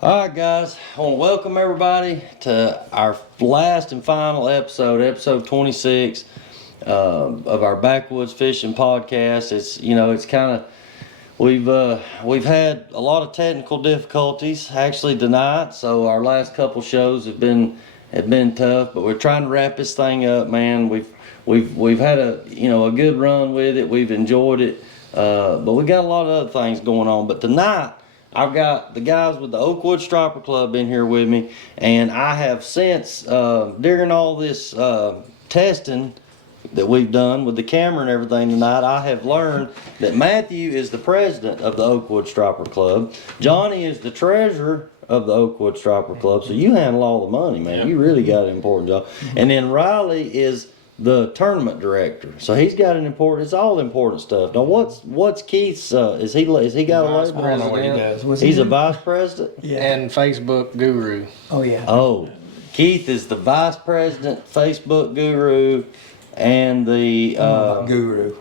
All right, guys, I want to welcome everybody to our last and final episode 26 of our Backwoods Fishing Podcast. It's kind of we've had a lot of technical difficulties actually tonight, so our last couple shows have been tough, but we're trying to wrap this thing up, man. We've had a good run with it. We've enjoyed it, but we got a lot of other things going on. But tonight, I've got the guys with the Oakwood Striper Club in here with me, and I have since, during all this testing that we've done with the camera and everything tonight, I have learned that Matthew is the president of the Oakwood Striper Club. Johnny is the treasurer of the Oakwood Striper Club, so you handle all the money, man. You really got an important job. And then Riley is the tournament director, so he's got it's all important stuff. Now what's Keith's is he got a label? I don't know what he does. He's a vice president? And Facebook guru. Oh yeah. Oh, Keith is the vice president, Facebook guru, and the guru.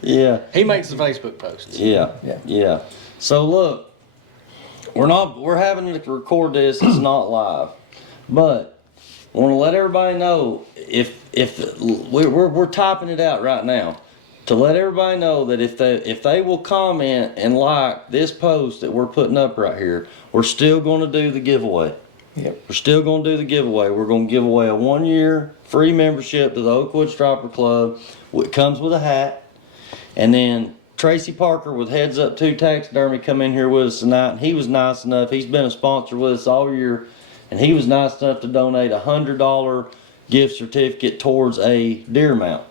Yeah. He makes the Facebook posts. Yeah. So look, we're having to record this, it's not live, but I want to let everybody know if we're typing it out right now to let everybody know that if they will comment and like this post that we're putting up right here, we're still going to do the giveaway. Yep. We're still going to do the giveaway. We're going to give away a 1-year free membership to the Oakwood Striper Club. It comes with a hat, and then Tracy Parker with Heads Up 2 Taxidermy come in here with us tonight. And he was nice enough. He's been a sponsor with us all year. And he was nice enough to donate a $100 gift certificate towards a deer mount.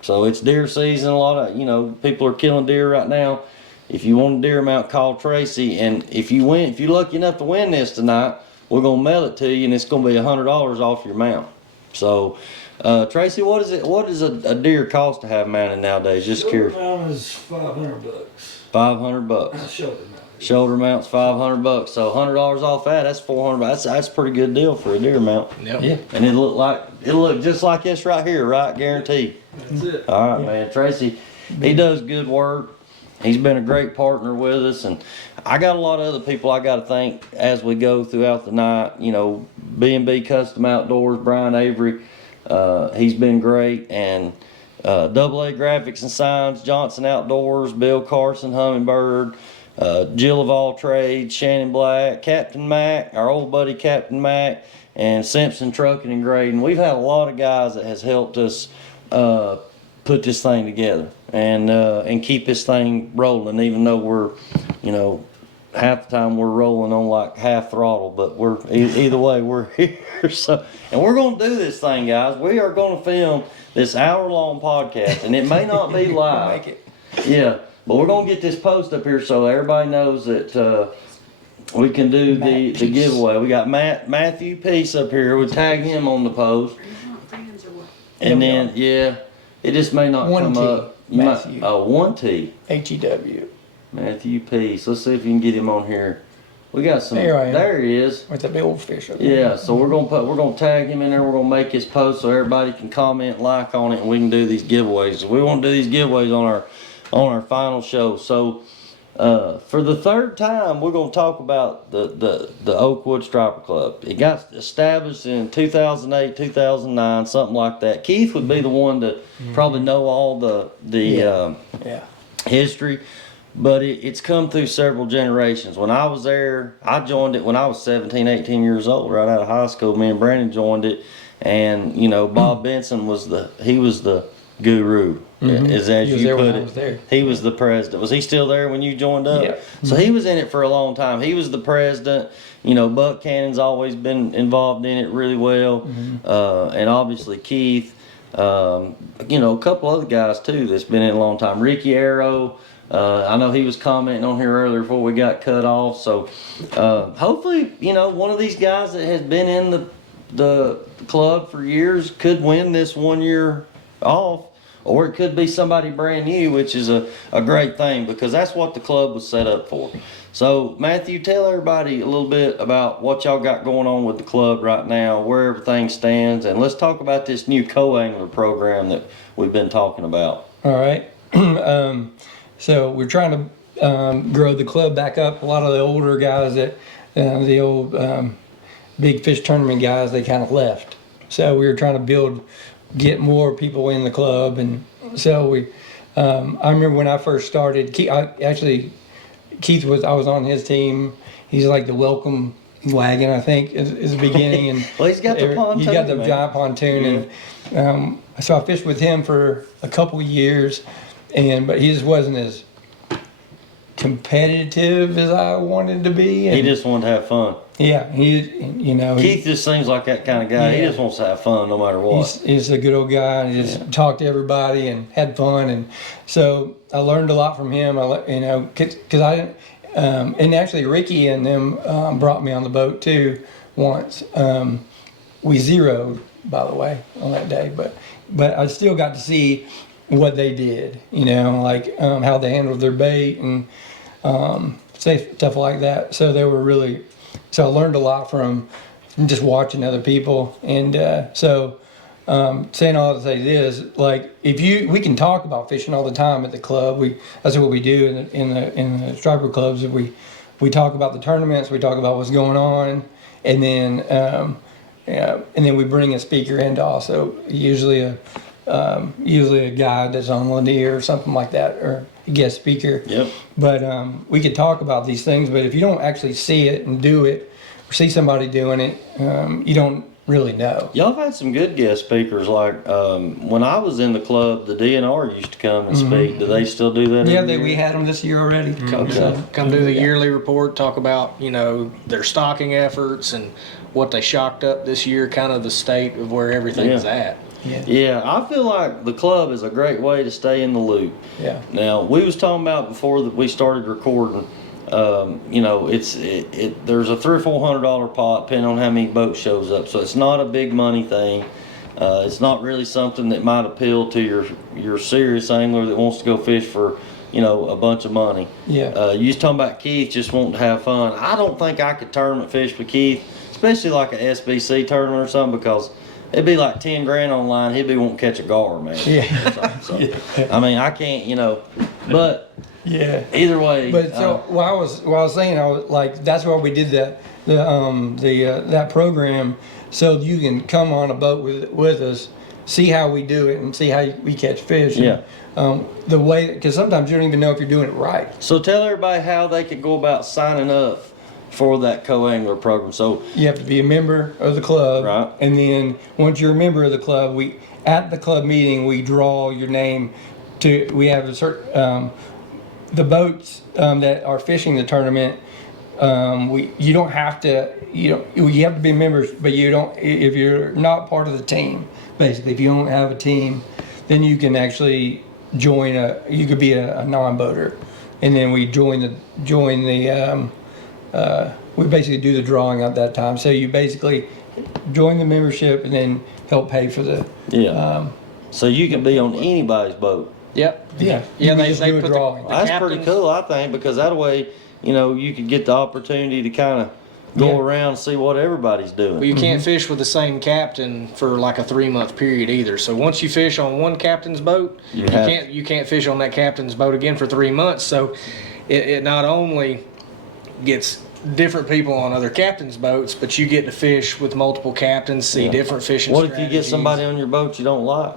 So it's deer season. A lot of, people are killing deer right now. If you want a deer mount, call Tracy. And if you're lucky enough to win this tonight, we're going to mail it to you, and it's going to be $100 off your mount. So, Tracy, what does a deer cost to have mounted nowadays? Just curious. Shoulder mount is $500. $500. Shoulder Shoulder mount's mount. $500, so $100 off that. That's $400. That's a pretty good deal for a deer mount. Yep. Yeah. And it'll look just like this right here, right? Guaranteed. That's it. All right, man. Tracy, he does good work. He's been a great partner with us, and I got a lot of other people I got to thank as we go throughout the night. B&B Custom Outdoors, Brian Avery, he's been great, and AA Graphics and Signs, Johnson Outdoors, Bill Carson, Hummingbird, Jill of All Trades, Shannon Black, Captain Mac, our old buddy Captain Mac, and Simpson Trucking and Grading. We've had a lot of guys that has helped us put this thing together and keep this thing rolling, even though we're, half the time we're rolling on like half throttle, but we're either way we're here. So, and we're going to do this thing, guys. We are going to film this hour-long podcast, and it may not be live. Make it. Yeah, but we're going to get this post up here so everybody knows that we can do the giveaway. We got Matthew Peace up here. We'll tag him on the post. And then, it just may not come up. Matthew. 1T. HEW. Matthew Peace. Let's see if you can get him on here. We got some. There I am. There he is. With the big old fish up Yeah, so we're gonna tag him in there. We're gonna make his post so everybody can comment, like on it, and we can do these giveaways. We want to do these giveaways on our final show. So for the third time, we're gonna talk about the Oakwood Striper Club. It got established in 2008, 2009, something like that. Keith would be the one to probably know all the Yeah. history. But it's come through several generations. When I was there, I joined it when I was 17, 18 years old, right out of high school. Me and Brandon joined it. And, Bob Benson was the guru, as you put it. He was the president. Was he still there when you joined up? Yeah. So he was in it for a long time. He was the president. Buck Cannon's always been involved in it really well. And obviously Keith, a couple other guys too that's been in it a long time. Ricky Arrow. I know he was commenting on here earlier before we got cut off. So hopefully, one of these guys that has been in the club for years could win this 1 year off, or it could be somebody brand new, which is a great thing because that's what the club was set up for. So Matthew, tell everybody a little bit about what y'all got going on with the club right now, where everything stands, and let's talk about this new co-angler program that we've been talking about. All right. So we're trying to grow the club back up. A lot of the older guys that, the old big fish tournament guys, they kind of left. So we were trying to get more people in the club. And so I remember when I first started, Keith I was on his team. He's like the welcome wagon, I think, is the beginning. And Well, he's got the pontoon. He's got the man. giant pontoon, and so I fished with him for a couple years, but he just wasn't as competitive as I wanted to be. And He just wanted to have fun. yeah, Keith just seems like that kind of guy. He Yeah. just wants to have fun no matter what. he's a good old guy, and he just talked to everybody and had fun, and so I learned a lot from him. Because I didn't. And actually, Ricky and them brought me on the boat too once. We zeroed, by the way, on that day, but I still got to see what they did. Like how they handled their bait and stuff like that. So they were really. So I learned a lot from just watching other people, and saying all to say this, like we can talk about fishing all the time at the club. That's what we do in the striper clubs. We talk about the tournaments, we talk about what's going on, and then we bring a speaker in to also usually a guy that's on Lanier or something like that, or a guest speaker. Yep. But we could talk about these things, but if you don't actually see it and do it, or see somebody doing it, you don't really know. Y'all have had some good guest speakers. Like when I was in the club, the DNR used to come and speak. Do they still do that? Yeah, every year? we had them this year already. Okay. Come do the yearly report, talk about, their stocking efforts and what they shocked up this year, kind of the state of where everything's at. Yeah, I feel like the club is a great way to stay in the loop. Yeah. Now, we was talking about before that we started recording, there's a $300 or $400 pot depending on how many boats shows up. So it's not a big money thing. It's not really something that might appeal to your serious angler that wants to go fish for, a bunch of money. Yeah. You was talking about Keith just wanting to have fun. I don't think I could tournament fish with Keith, especially like a SBC tournament or something, because it'd be like 10 grand online. He'd be wanting to catch a gar, man. Yeah. So, I mean, I can't, but Yeah. either way. But so what I was saying, I was like, that's why we did that program, so you can come on a boat with us, see how we do it, and see how we catch fish. Yeah. The way, because sometimes you don't even know if you're doing it right. So tell everybody how they could go about signing up for that co-angler program. So You have to be a member of the club, Right. And then once you're a member of the club, at the club meeting we draw your name to. We have a certain the boats that are fishing the tournament. You don't have to. You have to be members, but you don't. If you're not part of the team, basically, if you don't have a team, then you can actually join You could be a non-boater, and then we join the. We basically do the drawing at that time. So you basically join the membership and then help pay for the. so you can be on anybody's boat. Yep. Yeah. Yeah, You they just do a put drawing. the That's pretty captains- cool, I think, because that way, you could get the opportunity to kind of go Yeah. around and see what everybody's doing. Well, you can't fish with the same captain for like a 3-month period either. So once you fish on one captain's boat, you can't fish on that captain's boat again for 3 months. So it not only gets different people on other captains' boats, but you get to fish with multiple captains, see different fishing What if you get strategies. somebody on your boat you don't like?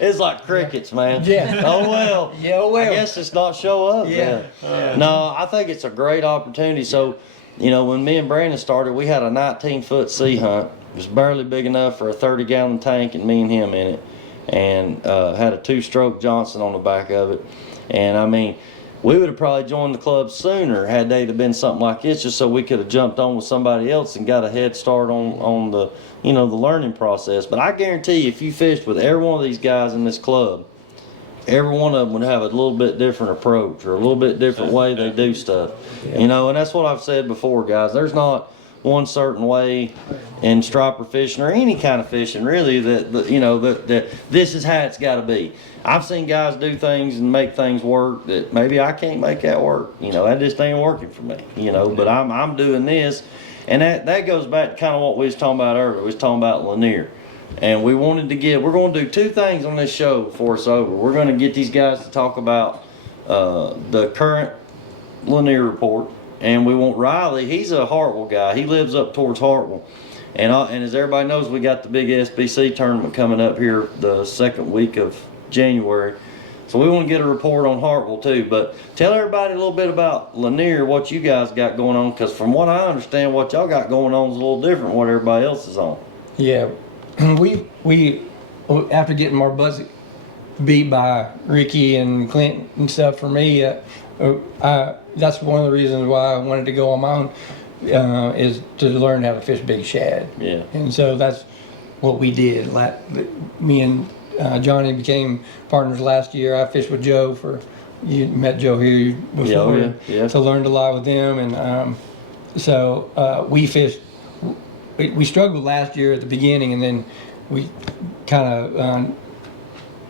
It's like crickets, man. Yeah. Oh well. Yeah, oh, well. I guess it's not show up. Yeah. Then. No, I think it's a great opportunity. So, when me and Brandon started, we had a 19-foot sea hunt. It was barely big enough for a 30-gallon tank and me and him in it, and had a 2-stroke Johnson on the back of it. And I mean, we would have probably joined the club sooner had they have been something like this, just so we could have jumped on with somebody else and got a head start on the the learning process. But I guarantee you, if you fished with every one of these guys in this club, every one of them would have a little bit different approach or a little bit different way they do stuff. And that's what I've said before, guys. There's not one certain way in striper fishing or any kind of fishing really that this is how it's got to be. I've seen guys do things and make things work that maybe I can't make that work. That just ain't working for me. But I'm doing this, and that goes back to kind of what we was talking about earlier. We was talking about Lanier. And we wanted to we're going to do two things on this show before it's over. We're going to get these guys to talk about the current Lanier report. And we want Riley, he's a Hartwell guy. He lives up towards Hartwell. And as everybody knows, we got the big SBC tournament coming up here the second week of January. So we want to get a report on Hartwell too. But tell everybody a little bit about Lanier, what you guys got going on. Because from what I understand, what y'all got going on is a little different than what everybody else is on. Yeah, we after getting our butts beat by Ricky and Clint and stuff for me, that's one of the reasons why I wanted to go on my own, is to learn how to fish big shad. Yeah. And so that's what we did. Me and Johnny became partners last year. I fished with Joe you met Joe here before. Yeah. So learned a lot with him, and we fished. We struggled last year at the beginning, and then we kind of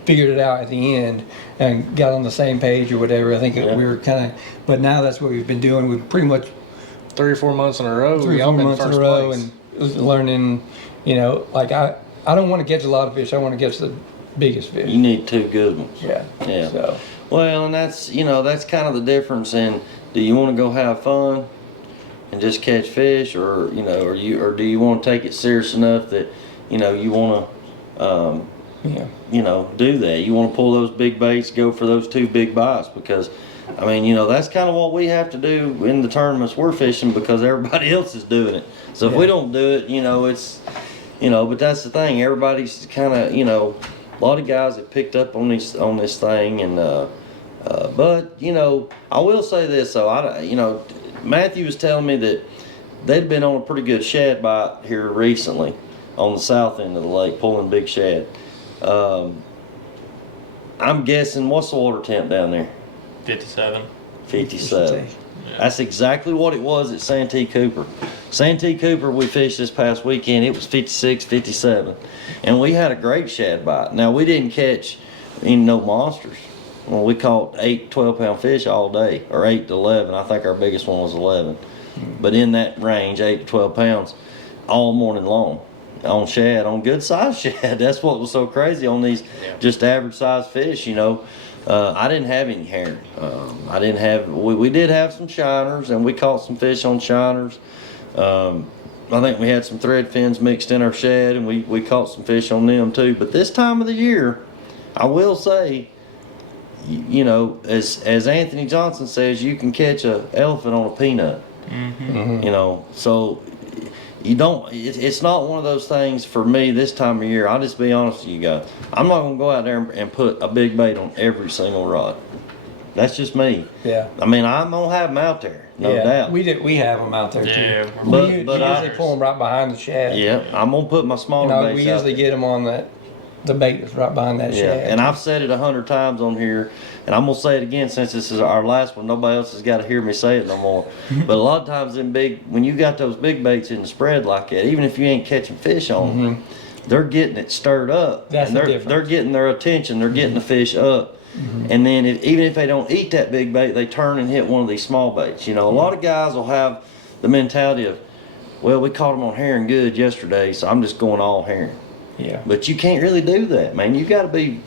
figured it out at the end and got on the same page or whatever. I think we were kind of, but now that's what we've been doing. We've pretty much 3 or 4 months in a row. 3 or 4 months in a row, and learning. Like I don't want to catch a lot of fish. I want to catch the biggest fish. You need 2 good ones. Yeah. So. Well, and that's kind of the difference in, do you want to go have fun and just catch fish, or do you want to take it serious enough that you want to do that? You want to pull those big baits, go for those 2 big bites, because that's kind of what we have to do in the tournaments we're fishing, because everybody else is doing it. So if we don't do it, it's but that's the thing. Everybody's kind of a lot of guys have picked up on this thing, and but I will say this though. Matthew was telling me that they'd been on a pretty good shad bite here recently on the south end of the lake, pulling big shad. I'm guessing, what's the water temp down there? 57. 57. Yeah. That's exactly what it was at Santee Cooper. Santee Cooper, we fished this past weekend. It was 56, 57. And we had a great shad bite. Now, we didn't catch no monsters. Well, we caught 8, 12-pound fish all day, or 8 to 11. I think our biggest one was 11. But in that range, 8 to 12 pounds, all morning long on shad, on good size shad. That's what was so crazy on these just average size fish. I didn't have any herring. We did have some shiners, and we caught some fish on shiners. I think we had some thread fins mixed in our shad, and we caught some fish on them too. But this time of the year, I will say, as Anthony Johnson says, you can catch an elephant on a peanut. Mm-hmm. So you don't. It's not one of those things for me this time of year. I'll just be honest with you guys. I'm not gonna go out there and put a big bait on every single rod. That's just me. Yeah. I'm gonna have them out there, no doubt. We have them out there too. Yeah, but we usually pull them right behind the shad. Yeah, I'm gonna put my smaller baits we usually get them on the bait that's right behind that shad. And I've said it 100 times on here, and I'm gonna say it again since this is our last one. Nobody else has got to hear me say it no more. But a lot of times when you got those big baits in the spread like that, even if you ain't catching fish on them, they're getting it stirred up. That's and the difference. They're getting their attention. They're getting the fish up. And then even if they don't eat that big bait, they turn and hit one of these small baits. A lot of guys will have the mentality of, well, we caught them on herring good yesterday, so I'm just going all herring. Yeah. But you can't really do that, man. You got to be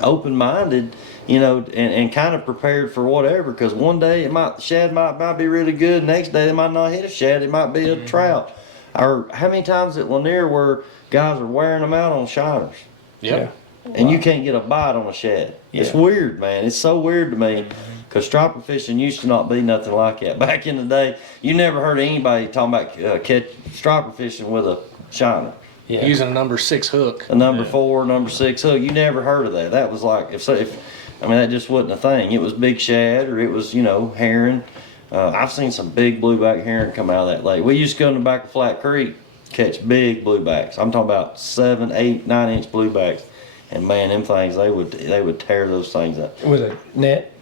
open-minded, and kind of prepared for whatever. Because one day shad might be really good. Next day they might not hit a shad. It might be a trout. Or how many times at Lanier where guys are wearing them out on shiners? Yep. And you can't get a bite on a shad. It's weird, man. It's so weird to me. Because striper fishing used to not be nothing like that. Back in the day, you never heard anybody talking about catch striper fishing with a shiner. Yeah. Using a number 6 hook. A number 4, number 6 hook. You never heard of that. That was like, that just wasn't a thing. It was big shad, or it was, herring. I've seen some big blueback herring come out of that lake. We used to go in the back of Flat Creek, catch big bluebacks. I'm talking about 7, 8, 9 inch bluebacks. And man, them things, they would tear those things up. With a net?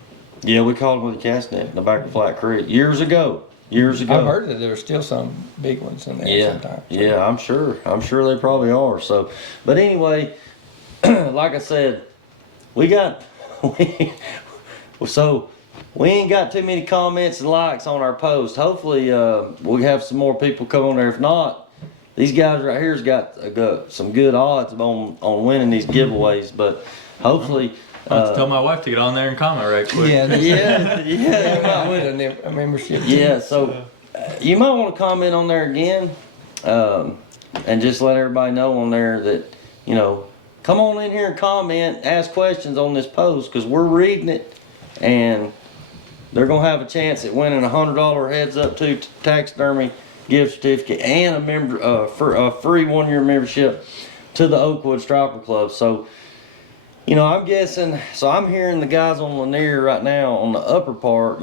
Yeah, we caught them with a cast net in the back of Flat Creek years ago. I've heard that there were still some big ones in there sometimes. Yeah, I'm sure they probably are. So, but anyway, like I said, we ain't got too many comments and likes on our post. Hopefully, we'll have some more people come on there. If not, these guys right here's got some good odds on winning these giveaways, but hopefully. I'll have to tell my wife to get on there and comment right quick. Yeah, Yeah, yeah. I would a membership. too. Yeah, so you might want to comment on there again, and just let everybody know on there that, come on in here and comment, ask questions on this post, because we're reading it, and they're going to have a chance at winning a $100 heads up to taxidermy gift certificate and a free 1-year membership to the Oakwood Striper Club. So, I'm guessing, so I'm hearing the guys on Lanier right now on the upper part,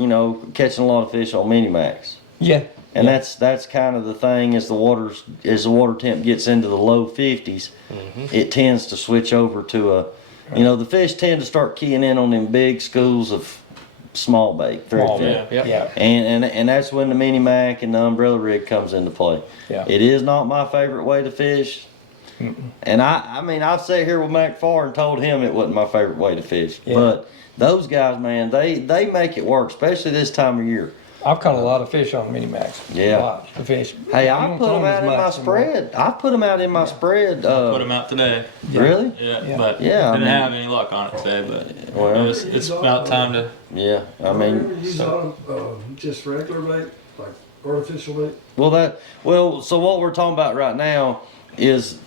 catching a lot of fish on Mini-Max. Yeah. And that's kind of the thing as the water temp gets into the low 50s, it tends to switch over to the fish tend to start keying in on them big schools of small bait, thread fin. Yeah. And that's when the Mini Mac and the umbrella rig comes into play. Yeah. It is not my favorite way to fish. And I mean, I've sat here with Mac Farr and told him it wasn't my favorite way to fish. Yeah. But those guys, man, they make it work, especially this time of year. I've caught a lot of fish on Mini-Max. Yeah. A lot of fish. Hey, I I don't put throw them out in my as much anymore. spread. I put them out in my spread. Put them out today. Really? Yeah, but Yeah, I didn't mean- have any luck on it today. But Well, it's about time to. yeah. I You mean, ever use just regular bait, like artificial bait? so what we're talking about right now is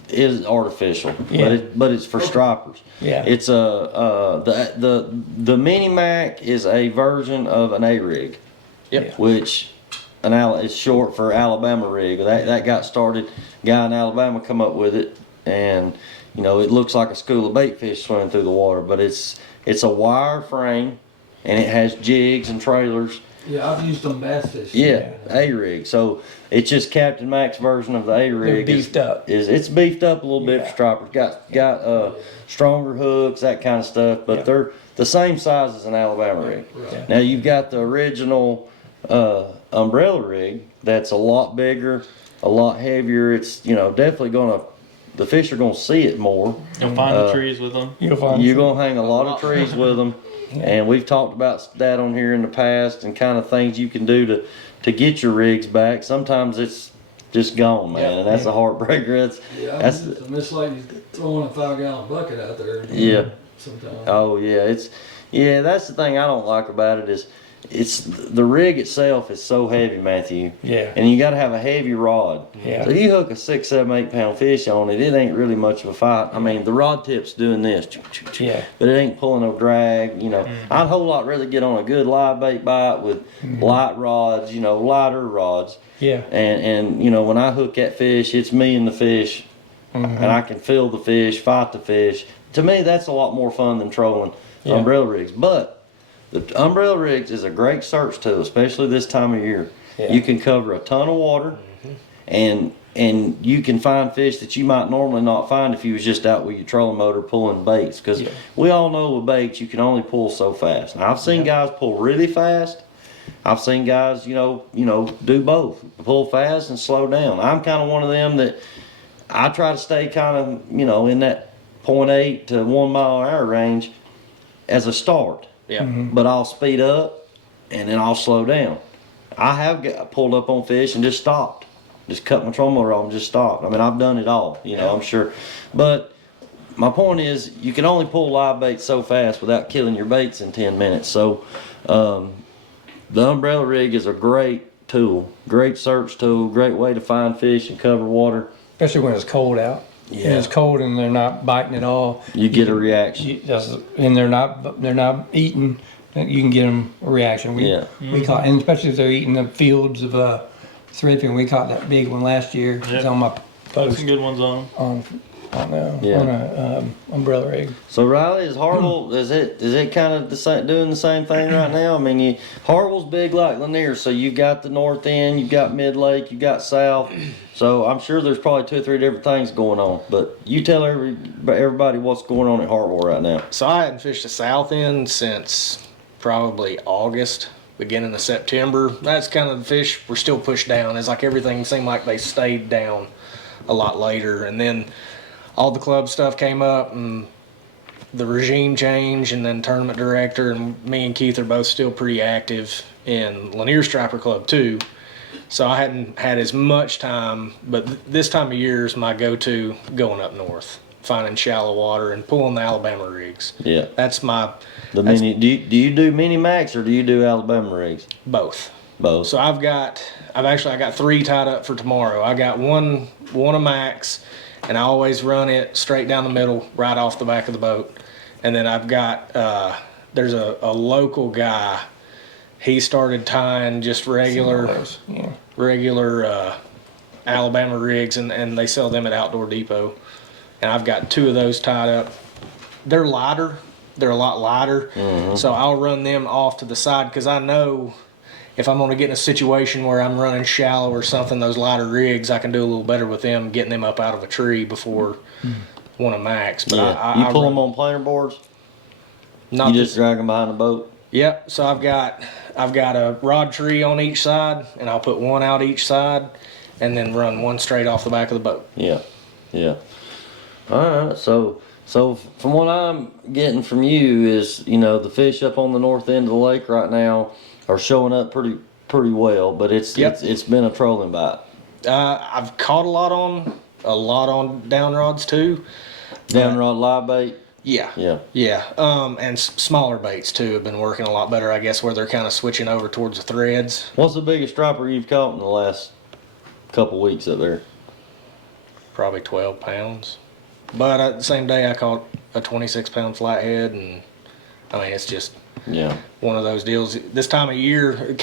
artificial, Yeah. but it's for stripers. Yeah. It's the Mini Mac is a version of an A rig. Yep. Which it's short for Alabama rig. That got started. Guy in Alabama come up with it, and it looks like a school of bait fish swimming through the water. But it's a wire frame, and it has jigs and trailers. Yeah, I've used them bass fishing. Yeah, A rig. So it's just Captain Mac's version of the A rig. They're beefed up. It's beefed up a little bit for stripers. Got stronger hooks, that kind of stuff. But they're the same size as an Alabama rig. Right. Now you've got the original umbrella rig that's a lot bigger, a lot heavier. It's definitely the fish are gonna see it more. You'll find the trees with them. You'll find You're gonna hang a lot of trees with them, and we've talked about that on here in the past and kind of things you can do to get your rigs back. Sometimes it's just gone, man, and that's a heartbreaker. That's It's like you throwing a 5-gallon bucket out there. Yeah. Sometimes. Oh yeah, that's the thing I don't like about it is it's the rig itself is so heavy, Matthew. Yeah. And you got to have a heavy rod. Yeah. So you hook a 6, 7, 8 pound fish on it, it ain't really much of a fight. I mean, the rod tip's doing this. Yeah. But it ain't pulling no drag. I'd a whole lot rather get on a good live bait bite with light rods. Lighter rods. Yeah. And when I hook that fish, it's me and the fish, and I can feel the fish, fight the fish. To me, that's a lot more fun than trolling umbrella rigs. But the umbrella rigs is a great search tool, especially this time of year. Yeah. You can cover a ton of water, and you can find fish that you might normally not find if you was just out with your trolling motor pulling baits. Because we all know with baits you can only pull so fast. Now I've seen guys pull really fast. I've seen guys, do both, pull fast and slow down. I'm kind of one of them that I try to stay kind of, in that 0.8 to 1 mile an hour range as a start. Yeah. But I'll speed up and then I'll slow down. I have pulled up on fish and just stopped. Just cut my trolling motor off and just stopped. I mean, I've done it all, I'm sure. But my point is, you can only pull live baits so fast without killing your baits in 10 minutes. So, the umbrella rig is a great tool, great search tool, great way to find fish and cover water. Especially when it's cold out. Yeah. When it's cold and they're not biting at all. You get a reaction. And they're not eating. You can get them a reaction. We caught, and especially if they're eating the fields of thread fin. We caught that big one last year. It's on my Got post some good ones on them. on a umbrella rig. So Riley, is Hartwell, is it kind of doing the same thing right now? I mean, Hartwell's big like Lanier, so you got the north end, you got mid lake, you got south. So I'm sure there's probably 2 or 3 different things going on. But you tell everybody what's going on at Hartwell right now. So I hadn't fished the south end since probably August, beginning of September. That's kind of the fish were still pushed down. It's like everything seemed like they stayed down a lot later. And then all the club stuff came up and the regime change, and then tournament director, and me and Keith are both still pretty active in Lanier Striper Club too. So I hadn't had as much time, but this time of year is my go-to going up north, finding shallow water and pulling the Alabama rigs. Yeah. That's my The That's- mini. Do you do mini max or do you do Alabama rigs? both. Both. So I got 3 tied up for tomorrow. I got one a max, and I always run it straight down the middle, right off the back of the boat. And then I've got there's a local guy. He started tying just regular Alabama rigs, and they sell them at Outdoor Depot. And I've got 2 of those tied up. They're lighter. They're a lot lighter. So I'll run them off to the side because I know if I'm going to get in a situation where I'm running shallow or something, those lighter rigs, I can do a little better with them, getting them up out of a tree before one a max. But Yeah. You pull them on planer boards? Not You just this, drag them behind the boat? Yep. So I've got a rod tree on each side, and I'll put one out each side, and then run one straight off the back of the boat. Yeah. Yeah. All right. So from what I'm getting from you is, the fish up on the north end of the lake right now are showing up pretty well, but it's been a trolling bite. I've caught a lot on down rods too. Down rod live bait. Yeah. Yeah. And smaller baits too have been working a lot better, I guess, where they're kind of switching over towards the threads. What's the biggest striper you've caught in the last couple weeks up there? Probably 12 pounds. But the same day I caught a 26-pound flathead, and I mean, it's just one of those deals. This time of year,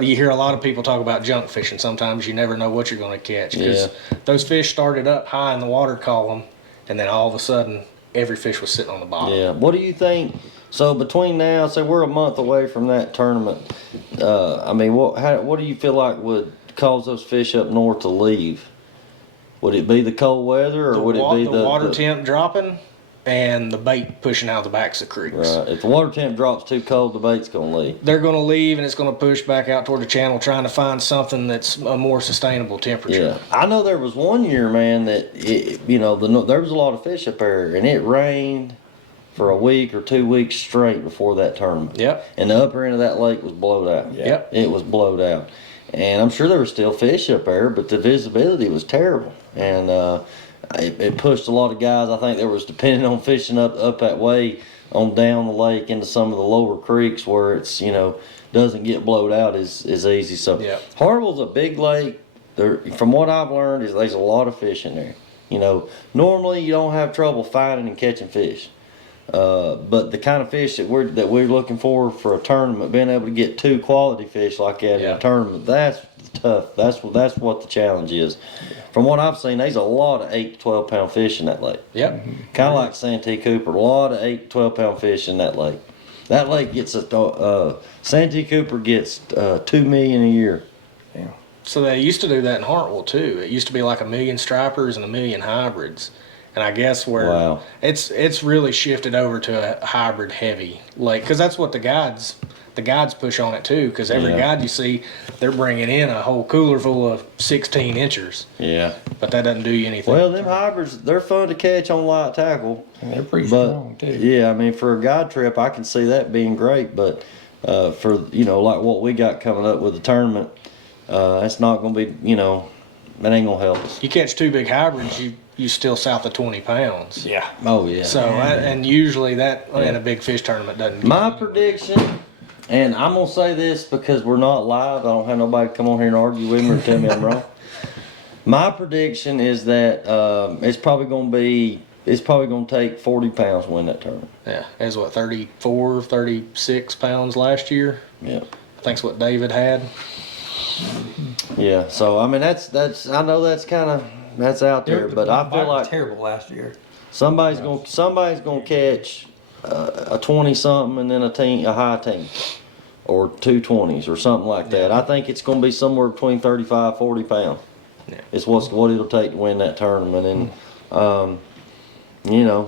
you hear a lot of people talk about junk fishing. Sometimes you never know what you're going to catch because those fish started up high in the water column, and then all of a sudden, every fish was sitting on the bottom. Yeah. What do you think? So between now, say we're a month away from that tournament. I mean, what do you feel like would cause those fish up north to leave? Would it be the cold weather, or would it be the water temp dropping and the bait pushing out the backs of creeks? Right. If the water temp drops too cold, the bait's gonna leave. They're going to leave, and it's going to push back out toward the channel, trying to find something that's a more sustainable temperature. Yeah. I know there was one year, man, that there was a lot of fish up there, and it rained for a week or 2 weeks straight before that tournament. Yep. And the upper end of that lake was blowed out. Yep. It was blowed out. And I'm sure there were still fish up there, but the visibility was terrible. And it pushed a lot of guys, I think, that was depending on fishing up that way on down the lake into some of the lower creeks where it's, doesn't get blowed out as easy. So Hartwell's a big lake. From what I've learned, is there's a lot of fish in there. Normally you don't have trouble finding and catching fish. But the kind of fish that we're looking for a tournament, being able to get 2 quality fish like that in a tournament, that's tough. That's what the challenge is. From what I've seen, there's a lot of 8 to 12 pound fish in that lake. Yep. Kind of like Santee Cooper, a lot of 8 to 12 pound fish in that lake. That lake gets Santee Cooper gets 2 million a year. Yeah. So they used to do that in Hartwell too. It used to be like 1 million stripers and 1 million hybrids. And I guess where it's really shifted over to a hybrid heavy lake, because that's what the guides push on it too. Because every guide you see, they're bringing in a whole cooler full of 16 inchers. Yeah. But that doesn't do you anything. Well, them hybrids, they're fun to catch on light tackle. And they're pretty strong too. Yeah, I mean, for a guide trip, I can see that being great. But for like what we got coming up with the tournament, it's not going to be, that ain't gonna help us. You catch 2 big hybrids, you still south of 20 pounds. Yeah. Oh yeah. So and usually that in a big fish tournament doesn't. My prediction, and I'm gonna say this because we're not live. I don't have nobody come on here and argue with me or tell me I'm wrong. My prediction is that it's probably gonna take 40 pounds to win that tournament. Yeah, it was 34, 36 pounds last year. Yeah. I think's what David had. Yeah. So I mean that's I know that's out there, but I feel like terrible last year. somebody's gonna catch a 20 something and then a high teen, or 2 20s or something like that. I think it's gonna be somewhere between 35, 40 pounds. Yeah. It's what it'll take to win that tournament. And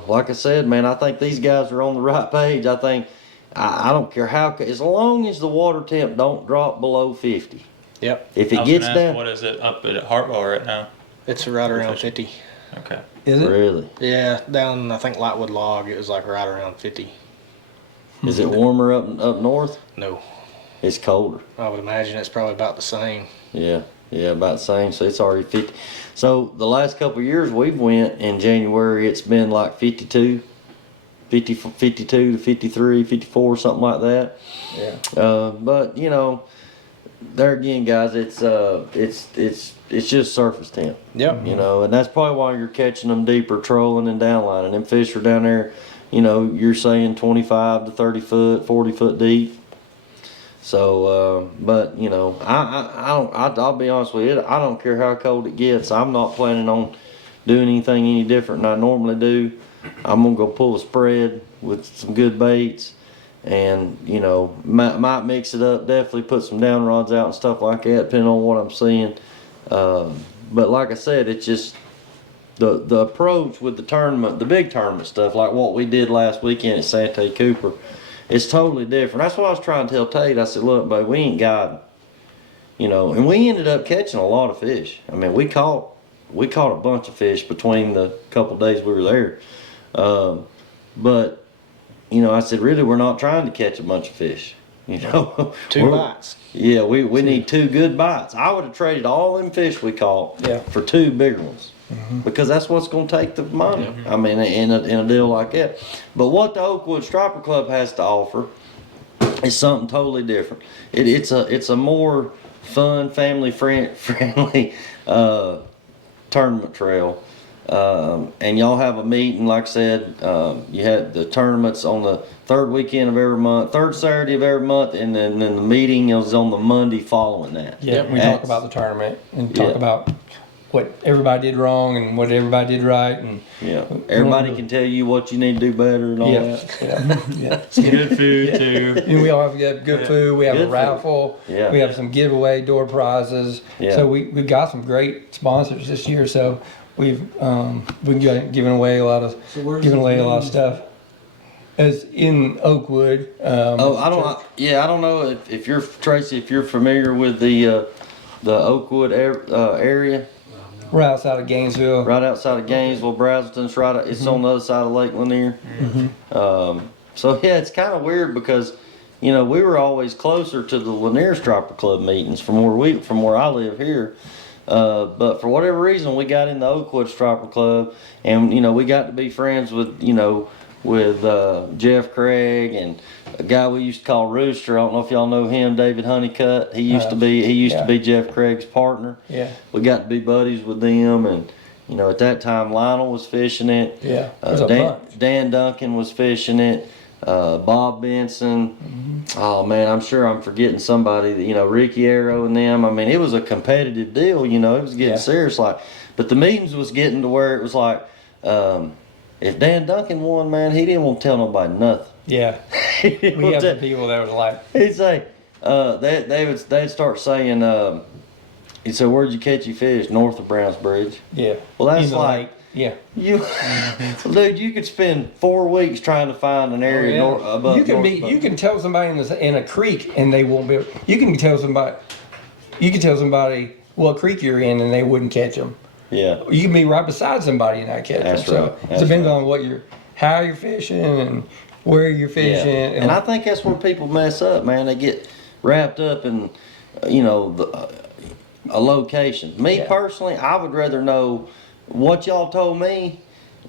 like I said, man, I think these guys are on the right page. I think I don't care as long as the water temp don't drop below 50. Yep. If I it was gets gonna ask, down, what is it up at Hartwell right now? It's right around 50. Okay. Is it? really, Yeah, down I think Lightwood Log, it was like right around 50. is it warmer up north? No, It's colder. I would imagine it's probably about the same. Yeah, about the same. So it's already 50. So the last couple of years we've went in January, it's been like 52 to 53, 54, something like that. Yeah. But you know, there again, guys, it's just surface temp. Yep. You know, and that's probably why you're catching them deeper, trolling and downlining. Them fish are down there, you know, you're saying 25 to 30 foot, 40 foot deep. So, but you know, I'll be honest with you, I don't care how cold it gets. I'm not planning on doing anything any different than I normally do. I'm gonna go pull a spread with some good baits, and you know, might mix it up. Definitely put some down rods out and stuff like that, depending on what I'm seeing. But like I said, it's just the approach with the tournament, the big tournament stuff, like what we did last weekend at Sante Cooper. It's totally different. That's what I was trying to tell Tate. I said, look, babe, we ain't got, you know, and we ended up catching a lot of fish. I mean, we caught a bunch of fish between the couple days we were there. But, you know, I said, really, we're not trying to catch a bunch of fish. You know, Two bites. Yeah, we need 2 good bites. I would have traded all them fish we caught for 2 bigger ones. Because that's what's going to take the money. I mean, in a deal like that. But what the Oakwood Striper Club has to offer is something totally different. It's a more fun, family friendly tournament trail. And y'all have a meeting, like I said, you had the tournaments on the 3rd weekend of every month, 3rd Saturday of every month, and then the meeting is on the Monday following that. Yeah, we talk about the tournament and talk about what everybody did wrong and what everybody did right, and everybody can tell you what you need to do better and all that. Yeah. Good food too. And we all have good food. We have Good a raffle. Yeah. We have some giveaway door prizes. Yeah. So we've got some great sponsors this year. So we've given away a lot of stuff. As in Oakwood. I don't know if you're Tracy, if you're familiar with the Oakwood area. Right outside of Gainesville. Right outside of Gainesville, Brazelton's right. It's on the other side of Lake Lanier. So yeah, it's kind of weird because, you know, we were always closer to the Lanier Striper Club meetings from where I live here. But for whatever reason, we got in the Oakwood Striper Club, and you know, we got to be friends with Jeff Craig and a guy we used to call Rooster. I don't know if y'all know him, David Honeycutt. He used to be Jeff Craig's partner. Yeah. We got to be buddies with them, and you know, at that time Lionel was fishing it. Yeah. There's a bunch. Dan Duncan was fishing it. Bob Benson. Oh man, I'm sure I'm forgetting somebody. You know, Ricky Arrow and them. I mean, it was a competitive deal. You know, it was getting serious. Like, but the meetings was getting to where it was like, if Dan Duncan won, man, he didn't want to tell nobody nothing. Yeah. We have some people that was like, he'd say, they'd start saying, he'd say, where'd you catch your fish? North of Browns Bridge. yeah. Well, that's In the like, lake. Yeah. dude, you could spend 4 weeks trying to find an area above. You can tell somebody in a creek and they won't be. You can tell somebody what creek you're in and they wouldn't catch them. Yeah. You can be right beside somebody and not catch them. That's So right. it depends on how you're fishing and where you're fishing. Yeah. And I think that's where people mess up, man. They get wrapped up in, you know, a location. Me personally, I would rather know what y'all told me.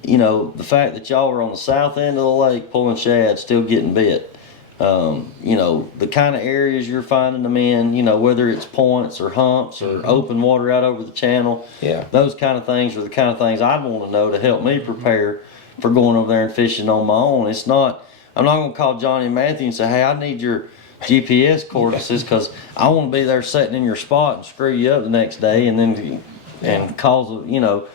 You know, the fact that y'all were on the south end of the lake pulling shad, still getting bit. You know, the kind of areas you're finding them in, you know, whether it's points or humps or open water out over the channel. Yeah. Those kind of things are the kind of things I'd want to know to help me prepare for going over there and fishing on my own. It's not, I'm not going to call Johnny and Matthew and say, hey, I need your GPS coordinates because I want to be there sitting in your spot and screw you up the next day and then cause, you know,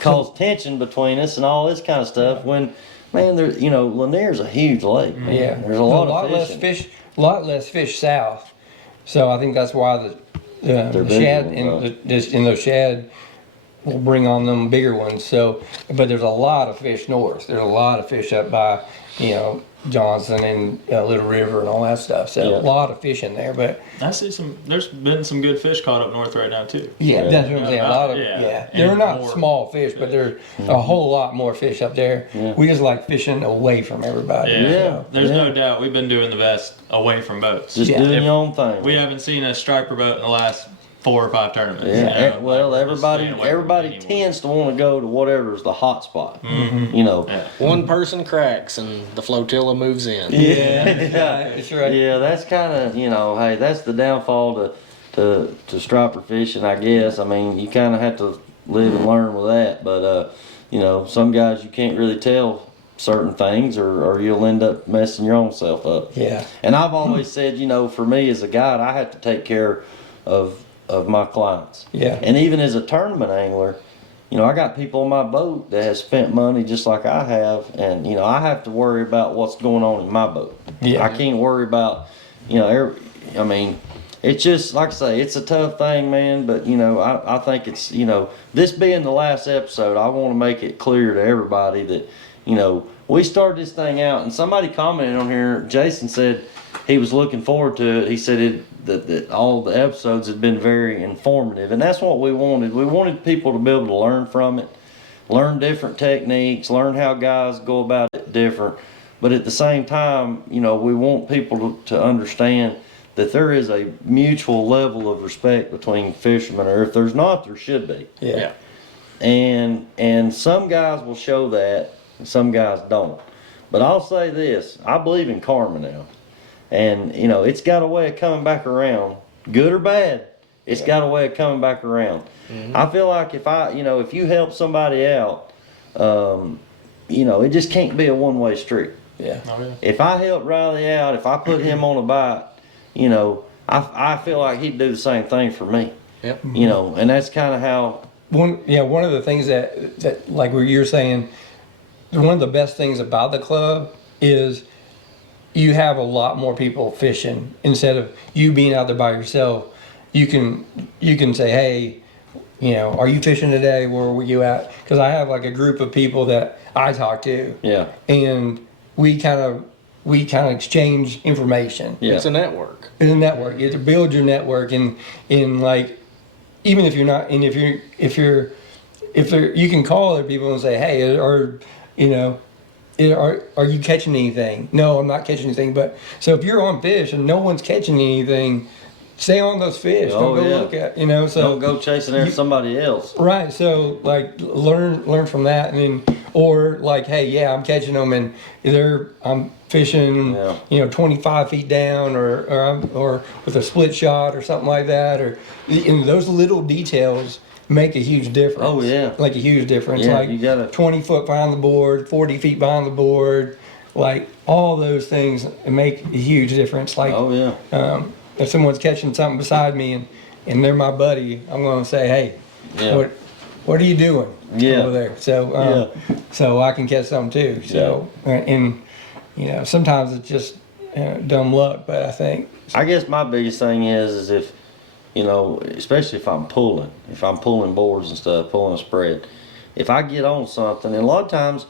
cause tension between us and all this kind of stuff when, man, there, you know, Lanier's a huge lake. Man. Yeah. There's a lot of fishing. A lot less fish south. So I think that's why the shad in those shad will bring on them bigger ones. So, but there's a lot of fish north. There's a lot of fish up by, you know, Johnson and Little River and all that stuff. So Yeah. a lot of fishing there, but I see there's been some good fish caught up north right now too. yeah, that's what I'm saying. A lot of Yeah. they're And not more. small fish, but there's a whole lot more fish up there. Yeah. We just like fishing away from everybody. Yeah. Yeah. There's no doubt we've been doing the best away from boats. Just Yeah. doing your own thing. We haven't seen a striper boat in the last 4 or 5 tournaments. Yeah, you know, well, like, we're just staying away from everybody anyone. tends to want to go to whatever's the hot spot. You know. Yeah. One person cracks and the flotilla moves in. Yeah, that's right. Yeah, that's kind of, hey, that's the downfall to striper fishing, I guess. I mean, you kind of have to live and learn with that. But some guys you can't really tell certain things, or you'll end up messing your own self up. Yeah. And I've always said, for me as a guide, I have to take care of my clients. Yeah. And even as a tournament angler, I got people on my boat that have spent money just like I have, and I have to worry about what's going on in my boat. Yeah. I can't worry about, it's just like I say, it's a tough thing, man. But I think it's this being the last episode, I want to make it clear to everybody that we started this thing out, and somebody commented on here. Jason said he was looking forward to it. He said that all the episodes had been very informative, and that's what we wanted. We wanted people to be able to learn from it, learn different techniques, learn how guys go about it different. But at the same time, we want people to understand that there is a mutual level of respect between fishermen, or if there's not, there should be. Yeah. And some guys will show that, and some guys don't. But I'll say this, I believe in karma now. And, it's got a way of coming back around, good or bad. It's got a way of coming back around. Mm-hmm. I feel like if you help somebody out, it just can't be a one-way street. Yeah. Oh, yeah. If I help Riley out, if I put him on a bite, I feel like he'd do the same thing for me. Yep. And that's kind of how. One of the things that like what you're saying, one of the best things about the club is you have a lot more people fishing. Instead of you being out there by yourself, you can say, hey, are you fishing today? Where were you at? Because I have like a group of people that I talk to. Yeah. And we kind of exchange information. Yeah. It's a network. It's a network. You have to build your network, and like, even if you're not, and if you can call other people and say, hey, are you catching anything? No, I'm not catching anything. But so if you're on fish and no one's catching anything, stay on those fish. Oh, Don't go yeah. look at, so Don't go chasing after somebody else. right. So like learn from that, and then, or like, hey, yeah, I'm catching them, and I'm fishing, Yeah. 25 feet down, or with a split shot or something like that, or those little details make a huge difference. Oh, yeah. Like a huge difference. Yeah, like you gotta- 20 foot behind the board, 40 feet behind the board, like all those things make a huge difference. Like, Oh yeah. if someone's catching something beside me and they're my buddy, I'm going to say, hey, Yeah. what are you doing Yeah. over there? So, so I can catch something too. So, and sometimes it's just dumb luck, but I think, I guess my biggest thing is if, especially if I'm pulling boards and stuff, pulling a spread, if I get on something, and a lot of times,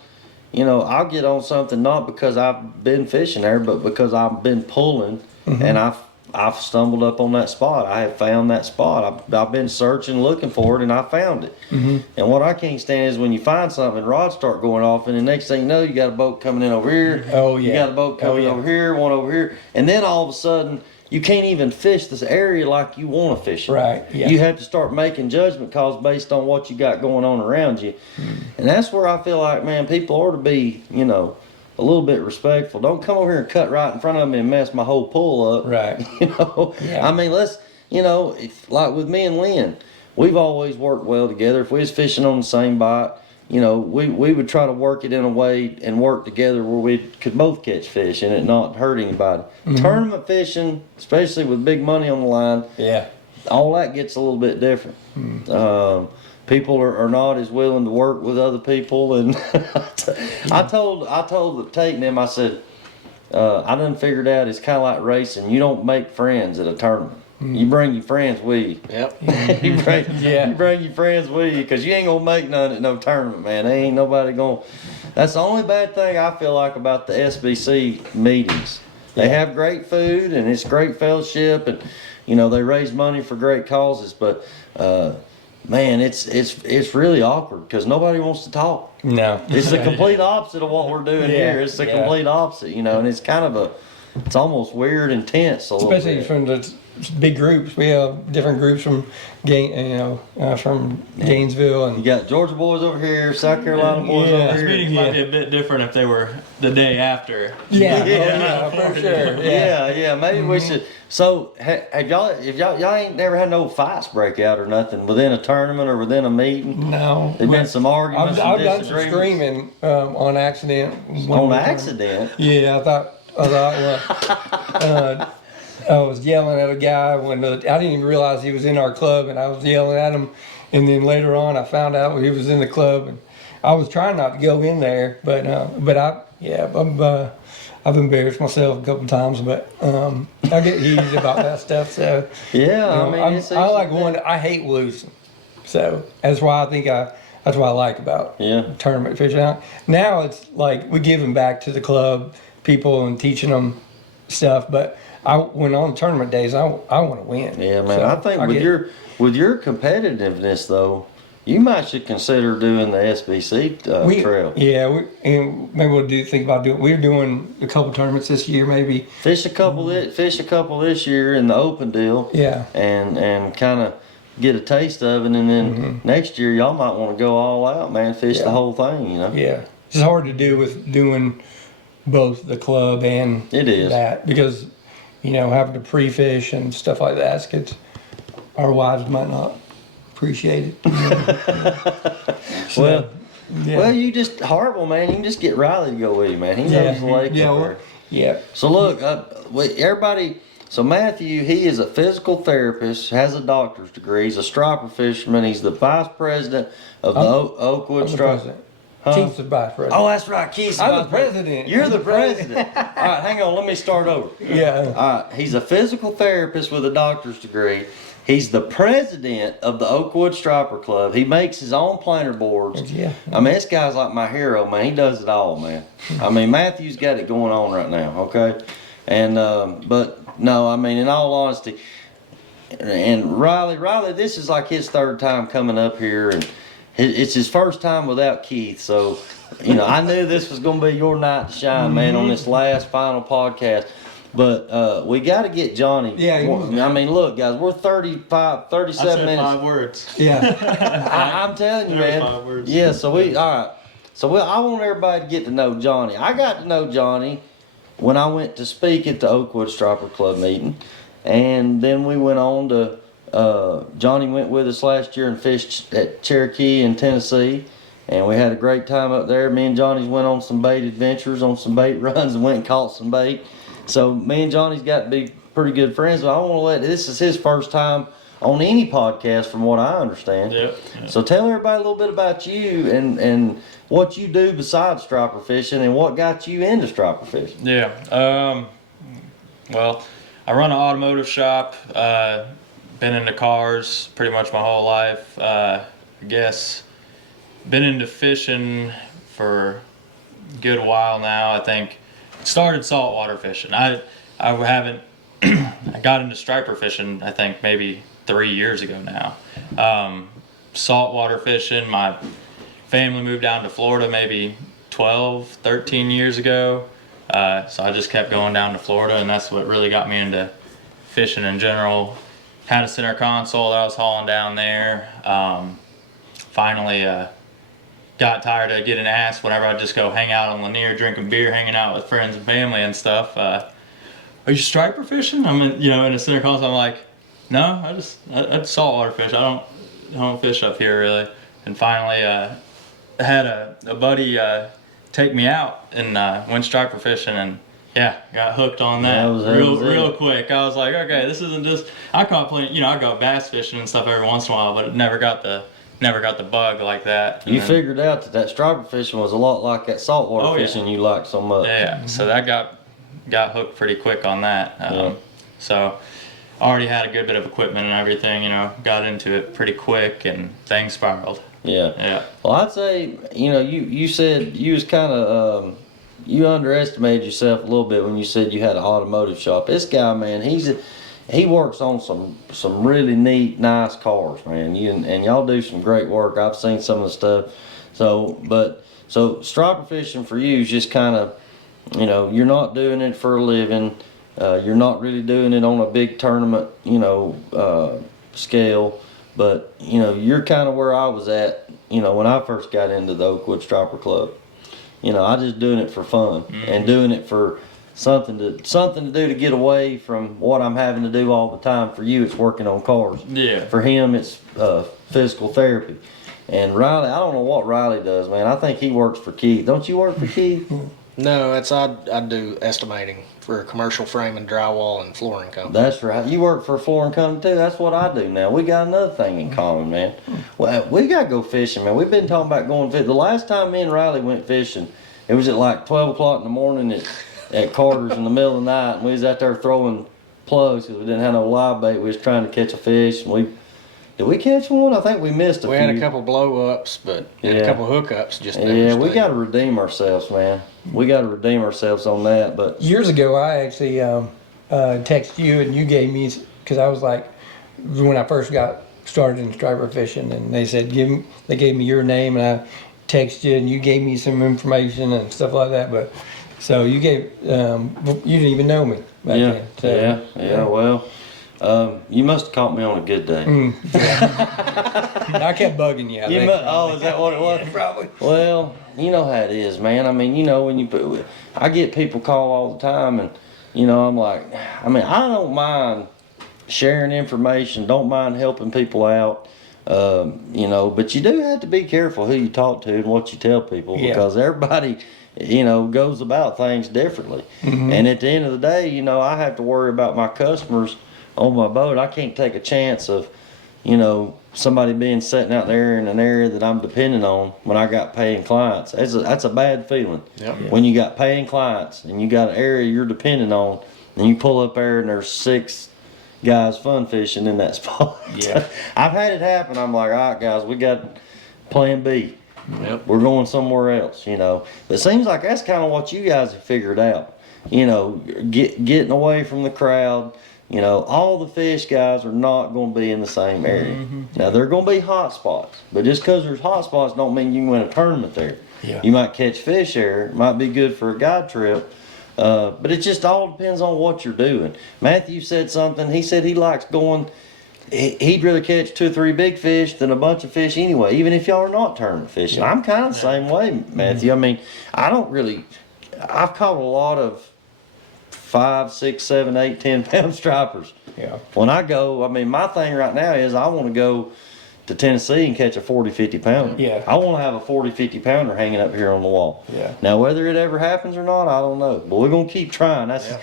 I'll get on something not because I've been fishing there, but because I've been pulling, and I've stumbled up on that spot. I have found that spot. I've been searching, looking for it, and I found it. And what I can't stand is when you find something, rods start going off, and the next thing you know, you got a boat coming in over here. Oh, yeah. You got a boat coming yeah. over here, one over here, and then all of a sudden, you can't even fish this area like you want to fish it. Right, yeah. You have to start making judgment calls based on what you got going on around you. And that's where I feel like, man, people ought to be, a little bit respectful. Don't come over here and cut right in front of me and mess my whole pull up. Right. Yeah. I mean, let's, like with me and Lynn, we've always worked well together. If we was fishing on the same bite, we would try to work it in a way and work together where we could both catch fish and it not hurt anybody. Tournament fishing, especially with big money on the line, yeah. all that gets a little bit different. People are not as willing to work with other people, and I told Tate and them, I said, I done figured out it's kind of like racing. You don't make friends at a tournament. You bring your friends with you. Yep. You bring your friends with you, because you ain't gonna make none at no tournament, man. They ain't nobody gonna. That's the only bad thing I feel like about the SBC meetings. They have great food and it's great fellowship, and they raise money for great causes. But man, it's really awkward because nobody wants to talk. No. It's the complete opposite of what we're doing here. It's the complete opposite, and it's kind of it's almost weird and tense a little Especially bit. from the big groups. We have different groups from from Gainesville You and got Georgia boys over here, South Carolina boys Yeah. over Those here. meetings might be a bit different if they were the day after. for sure. Yeah, maybe we should. So, have y'all, if y'all ain't never had no fights break out or nothing within a tournament or within a meeting? No. There've been some arguments I've and done some disagreements. screaming on accident. On accident? Yeah, I thought I was yelling at a guy when I didn't even realize he was in our club, and I was yelling at him. And then later on, I found out he was in the club, and I was trying not to go in there, but I've embarrassed myself a couple times, but I get heated about that stuff. So Yeah, I mean, it's I like easy to one. I hate losing, so that's why I think that's what I like about tournament fishing. Now it's like we give them back to the club people and teaching them stuff, but when on tournament days, I want to win. Yeah, man. So I think with your competitiveness though, you might should consider doing the SBC trail. Yeah, and maybe think about doing. We're doing a couple tournaments this year, maybe. Fish a couple this year in the open deal. Yeah. And kind of get a taste of it, and then next year y'all might want to go all out, man. Fish the whole thing, Yeah, it's hard to do with doing both the club and It is. that because having to pre-fish and stuff like that. Our wives might not appreciate it. Well, you just horrible, man. You can just get Riley to go with you, man. He knows the lake up there. Yeah. So look, everybody. So Matthew, he is a physical therapist, has a doctor's degree. He's a striper fisherman. He's the vice president of the Oakwood I'm the Striper. president. Keith's the vice president. Oh, that's right, Keith. I'm the president. You're the president. All right, hang on. Let me start over. Yeah. All right, he's a physical therapist with a doctor's degree. He's the president of the Oakwood Striper Club. He makes his own planer boards. Yeah. I mean, this guy's like my hero, man. He does it all, man. I mean, Matthew's got it going on right now, okay? And, but no, I mean, in all honesty, and Riley, this is like his third time coming up here, and it's his first time without Keith. So, I knew this was going to be your night to shine, man, on this last final podcast. But we got to get Johnny. Yeah. I mean, look, guys, we're 37 I said minutes. 5 words. Yeah. I'm telling you, There man. were 5 words. Yeah, so all right. So I want everybody to get to know Johnny. I got to know Johnny when I went to speak at the Oakwood Striper Club meeting. And then we went on to, Johnny went with us last year and fished at Cherokee in Tennessee. And we had a great time up there. Me and Johnny went on some bait adventures, on some bait runs, and went and caught some bait. So me and Johnny's got to be pretty good friends. But I want to this is his first time on any podcast from what I understand. Yep. So tell everybody a little bit about you and what you do besides striper fishing and what got you into striper fishing. Yeah. Well, I run an automotive shop. Been into cars pretty much my whole life. I guess been into fishing for a good while now. I think started saltwater fishing. I haven't. I got into striper fishing. I think maybe 3 years ago now. Saltwater fishing. My family moved down to Florida maybe 12, 13 years ago. So I just kept going down to Florida, and that's what really got me into fishing in general. Had a center console that I was hauling down there. Finally got tired of getting asked whenever I'd just go hang out on Lanier drinking beer, hanging out with friends and family and stuff. Are you striper fishing? I'm in a center console. I'm like, no, I saltwater fish. I don't fish up here really. And finally had a buddy take me out and went striper fishing, and got hooked on that real quick. I was like, okay, this isn't just. I caught plenty. I go bass fishing and stuff every once in a while, but it never got the bug like that. You figured out that striper fishing was a lot like that saltwater fishing you like so much. Yeah, so that got hooked pretty quick on that. So already had a good bit of equipment and everything. Got into it pretty quick, and things spiraled. Yeah. Yeah. Well, I'd say, you said you was kind of, you underestimated yourself a little bit when you said you had an automotive shop. This guy, man, he works on some really neat, nice cars, man. And y'all do some great work. I've seen some of the stuff. So striper fishing for you is just kind of, you're not doing it for a living. You're not really doing it on a big tournament, scale. But, you're kind of where I was at, when I first got into the Oakwood Striper Club. I just doing it for fun and doing it for something to do to get away from what I'm having to do all the time. For you, it's working on cars. Yeah. For him, it's physical therapy. And Riley, I don't know what Riley does, man. I think he works for Keith. Don't you work for Keith? No, I do estimating for a commercial frame and drywall and flooring company. That's right. You work for a flooring company too. That's what I do now. We got another thing in common, man. Well, we got to go fishing, man. We've been talking about going fishing. The last time me and Riley went fishing, it was at like 12 o'clock in the morning at Carter's in the middle of the night. And we was out there throwing plugs because we didn't have no live bait. We was trying to catch a fish. And did we catch one? I think we missed a few. We had a couple blow ups, but and a couple hookups. Just never yeah, we stayed. got to redeem ourselves, man. We got to redeem ourselves on that. But Years ago, I actually texted you and you gave me, because I was like, when I first got started in striper fishing, and they said, they gave me your name, and I texted you and you gave me some information and stuff like that. But so you didn't even know me back yeah, then. So, yeah. Well, you must have caught me on a good day. I kept bugging you. I think. Is that what it was? Yeah, probably. Well, you know how it is, man. I mean, when I get people call all the time, and I'm like, I don't mind sharing information, don't mind helping people out, but you do have to be careful who you talk to and what you tell people, because everybody, goes about things differently. And at the end of the day, I have to worry about my customers on my boat. I can't take a chance of, somebody being sitting out there in an area that I'm depending on when I got paying clients. That's a bad feeling. Yep. When you got paying clients and you got an area you're depending on, and you pull up there and there's 6 guys fun fishing in that spot. Yeah. I've had it happen. I'm like, all right, guys, we got plan B. Yep. We're going somewhere else, But it seems like that's kind of what you guys have figured out. Getting away from the crowd. All the fish guys are not going to be in the same area. Now, there are going to be hot spots, but just because there's hot spots don't mean you can win a tournament there. Yeah. You might catch fish there. It might be good for a guide trip, but it just all depends on what you're doing. Matthew said something. He said he likes going. He'd rather catch 2 or 3 big fish than a bunch of fish anyway, even if y'all are not tournament fishing. I'm kind of the same way, Matthew. I've caught a lot of 5, 6, 7, 8, 10 pound stripers. Yeah. When I go, my thing right now is I want to go to Tennessee and catch a 40, 50 pounder. Yeah. I want to have a 40, 50 pounder hanging up here on the wall. Yeah. Now, whether it ever happens or not, I don't know. But we're going to keep trying. That's,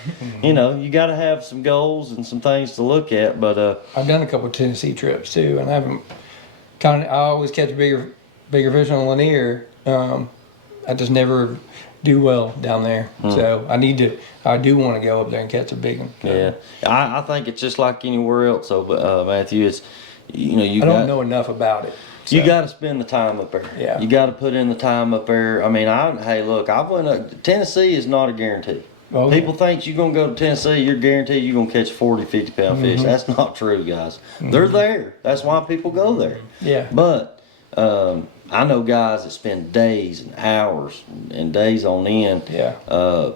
you got to have some goals and some things to look at. But I've done a couple of Tennessee trips too, and I always catch bigger fish on Lanier. I just never do well down there. So I do want to go up there and catch a big one. So. yeah, I think it's just like anywhere else. So, Matthew, it's, I don't know enough about it. So. You got to spend the time up there. Yeah. You got to put in the time up there. Tennessee is not a guarantee. Oh, People think you're going to go to Tennessee, you're guaranteed you're going to catch 40, 50 pound fish. That's not true, guys. They're there. That's why people go there. Yeah. But I know guys that spend days and hours and days on end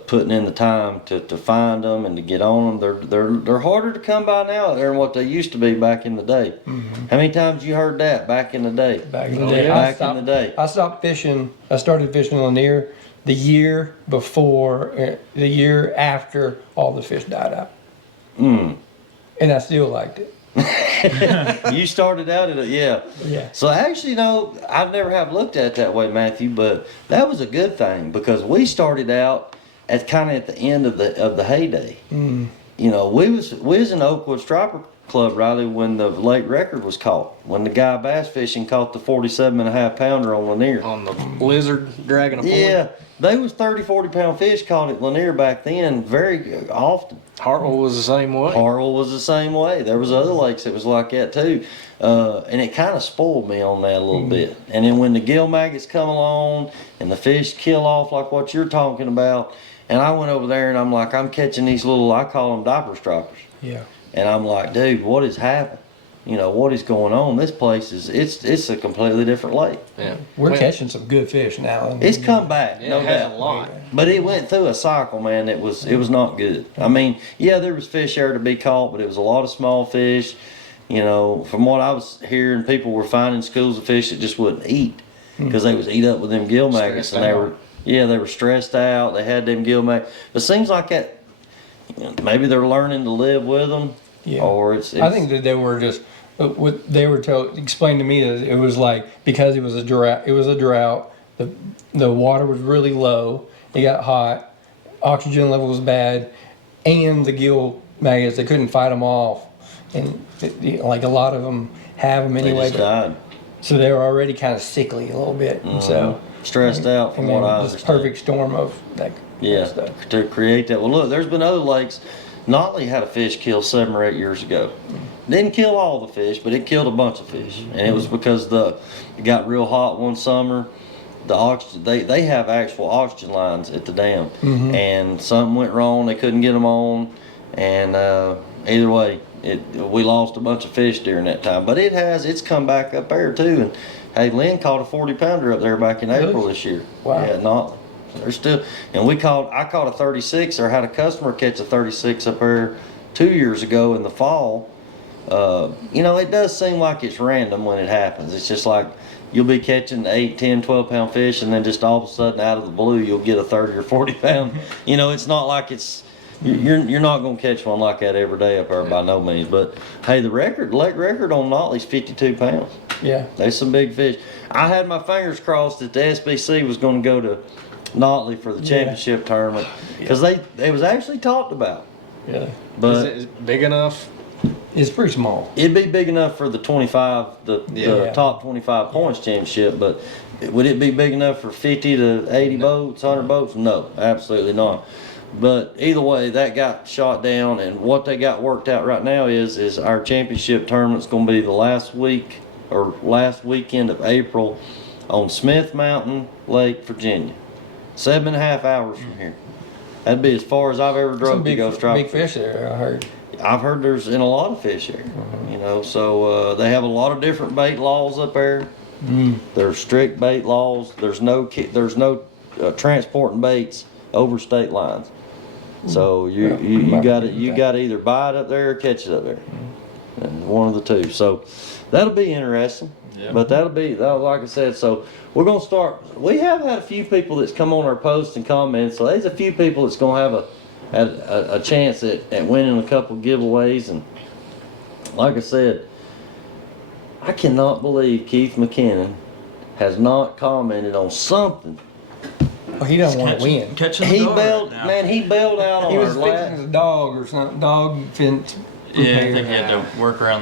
putting in the time to find them and to get on them. They're harder to come by now than what they used to be back in the day. How many times you heard that back in the day? Back in the day. I stopped fishing. I started fishing Lanier the year before, the year after all the fish died out. And I still liked it. You started out at Yeah. So actually, I've never have looked at it that way, Matthew, but that was a good thing because we started out at the end of the heyday. We was in Oakwood Striper Club Club, Riley, when the late record was caught. When the guy bass fishing caught the 47.5 pounder on Lanier. On the lizard dragging a point. Yeah, they was 30, 40 pound fish caught at Lanier back then very often. Hartwell was the same way. Harwell was the same way. There was other lakes that was like that too. And it kind of spoiled me on that a little bit. And then when the gill maggots come along and the fish kill off like what you're talking about, and I went over there and I'm like, I'm catching these little, I call them diaper stripers. Yeah. And I'm like, dude, what has happened? You know, what is going on? This place is, it's a completely different lake. Yeah. We're Well, catching some good fish now. It's come back, Yeah, no it has doubt. a lot. But it went through a cycle, man. It was not good. I mean, yeah, there was fish there to be caught, but it was a lot of small fish. You know, from what I was hearing, people were finding schools of fish that just wouldn't eat because they was eat up with them gill maggots, and they were stressed out. They had them gill maggots. But it seems like that. You know, maybe they're learning to live with them, or it's. I think that they were just what they were explained to me that it was like because it was a drought. It was a drought. The water was really low. It got hot. Oxygen level was bad, and the gill maggots they couldn't fight them off, and like a lot of them have them They anyway. just died. So they were already kind of sickly a little bit, and so Stressed out from what I just understand. perfect storm of that. Yeah, Stuff. to create that. Well, look, there's been other lakes. Notley had a fish killed 7 or 8 years ago. Didn't kill all the fish, but it killed a bunch of fish, and it was because it got real hot one summer. The oxygen, they have actual oxygen lines at the dam, and something went wrong. They couldn't get them on, and either way, we lost a bunch of fish during that time. But it's come back up there too. And hey, Lynn caught a 40 pounder up there back in April this year. Wow. Yeah, Notley. They're still, and I caught a 36 or had a customer catch a 36 up there 2 years ago in the fall. You know, it does seem like it's random when it happens. It's just like you'll be catching 8, 10, 12 pound fish, and then just all of a sudden out of the blue you'll get a 30 or 40 pound. You know, it's not like you're not gonna catch one like that every day up there by no means. But hey, the lake record on Notley's 52 pounds. Yeah. There's some big fish. I had my fingers crossed that the SBC was going to go to Notley for the championship tournament because they was actually talked about. Yeah. But Is it big enough? It's pretty small. it'd be big enough for the 25, the top 25 points championship. But would it be big enough for 50 to 80 boats, 100 boats? No, absolutely not. But either way, that got shot down, and what they got worked out right now is our championship tournament's going to be the last weekend of April on Smith Mountain Lake, Virginia. 7.5 hours from here. That'd be as far as I've ever drove to go stripe. Big fish there, I heard. I've heard there's in a lot of fish there. You know, so they have a lot of different bait laws up there. There's strict bait laws. There's no transporting baits over state lines. So you got to either buy it up there or catch it up there, and one of the two. So that'll be interesting. Yeah. But that'll like I said. So we're gonna start. We have had a few people that's come on our posts and comments. So there's a few people that's gonna have a chance at winning a couple giveaways. And like I said, I cannot believe Keith McKinnon has not commented on something. Well, he doesn't want to win. Catching He the dog bailed, right now. man. He bailed out on He our was fixing last. his dog or something. Dog fence. Yeah, I repair. think he had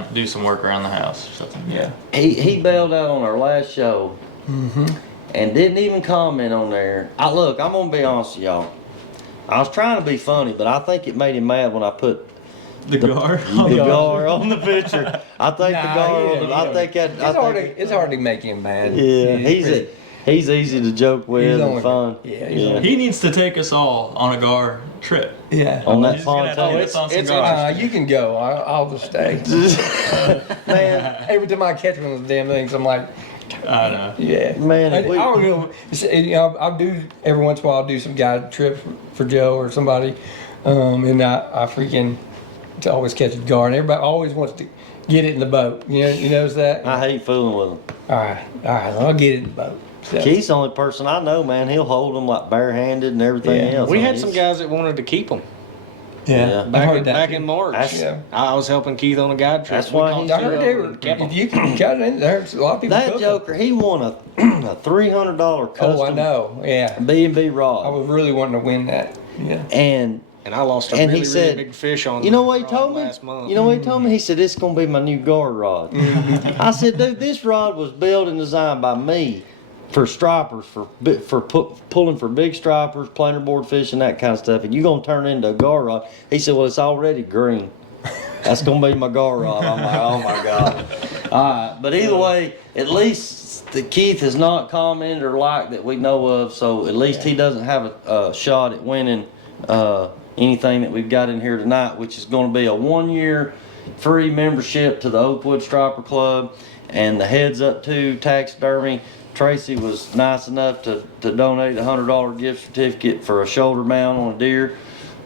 to do some work around the house or something. Yeah. He bailed out on our last show, and didn't even comment on there. I'm gonna be honest with y'all. I was trying to be funny, but I think it made him mad when I put The gar. the gar on the picture. I think the Nah, gar. yeah, on the, yeah. I think that. It's hard to make him mad. Yeah, pretty- he's easy to joke with He's and only- fun. yeah, he's He needs to take us all on a gar trip. Yeah. On that He's gonna have to pontoon. get us on some it's gar. You can go. I'll just stay. Man, Every time I catch one of those damn things, I'm like, I know. yeah. Man, I if we- don't know. I'll do every once in a while. I'll do some guide trip for Joe or somebody, and I freaking to always catch a gar. And everybody always wants to get it in the boat. You notice that? I hate fooling with him. All right. I'll get it in the boat. So, Keith's the only person I know, man. He'll hold them like barehanded and everything Yeah. else. We I mean, had some guys that wanted to keep them Yeah. I back, heard in, that back too. in March. That's- Yeah. I was helping Keith on a guide trip. That's We why caught he- I two heard of they them were. and kept 'em. If you got it in there's a lot of people. That cook 'em. joker, he won a $300 custom Oh, I know. Yeah. B&B I rod. was really wanting to win that. Yeah. And and I lost a And he really, said, really big fish on. You know what he rod told me? last month. You know what he told me? He said, "It's gonna be my new gar rod." I said, "Dude, this rod was built and designed by me for stripers, pulling for big stripers, planer board fishing, that kind of stuff. And you gonna turn it into a gar rod?" He said, "Well, it's already green. That's gonna be my gar rod." I'm like, "Oh my god!" All right, but either way, at least the Keith has not commented or liked that we know of, so at least he doesn't have a shot at winning anything that we've got in here tonight, which is going to be a 1-year free membership to the Oakwood Striper Club and the Heads Up to taxidermy. Tracy was nice enough to donate a $100 gift certificate for a shoulder mount on a deer.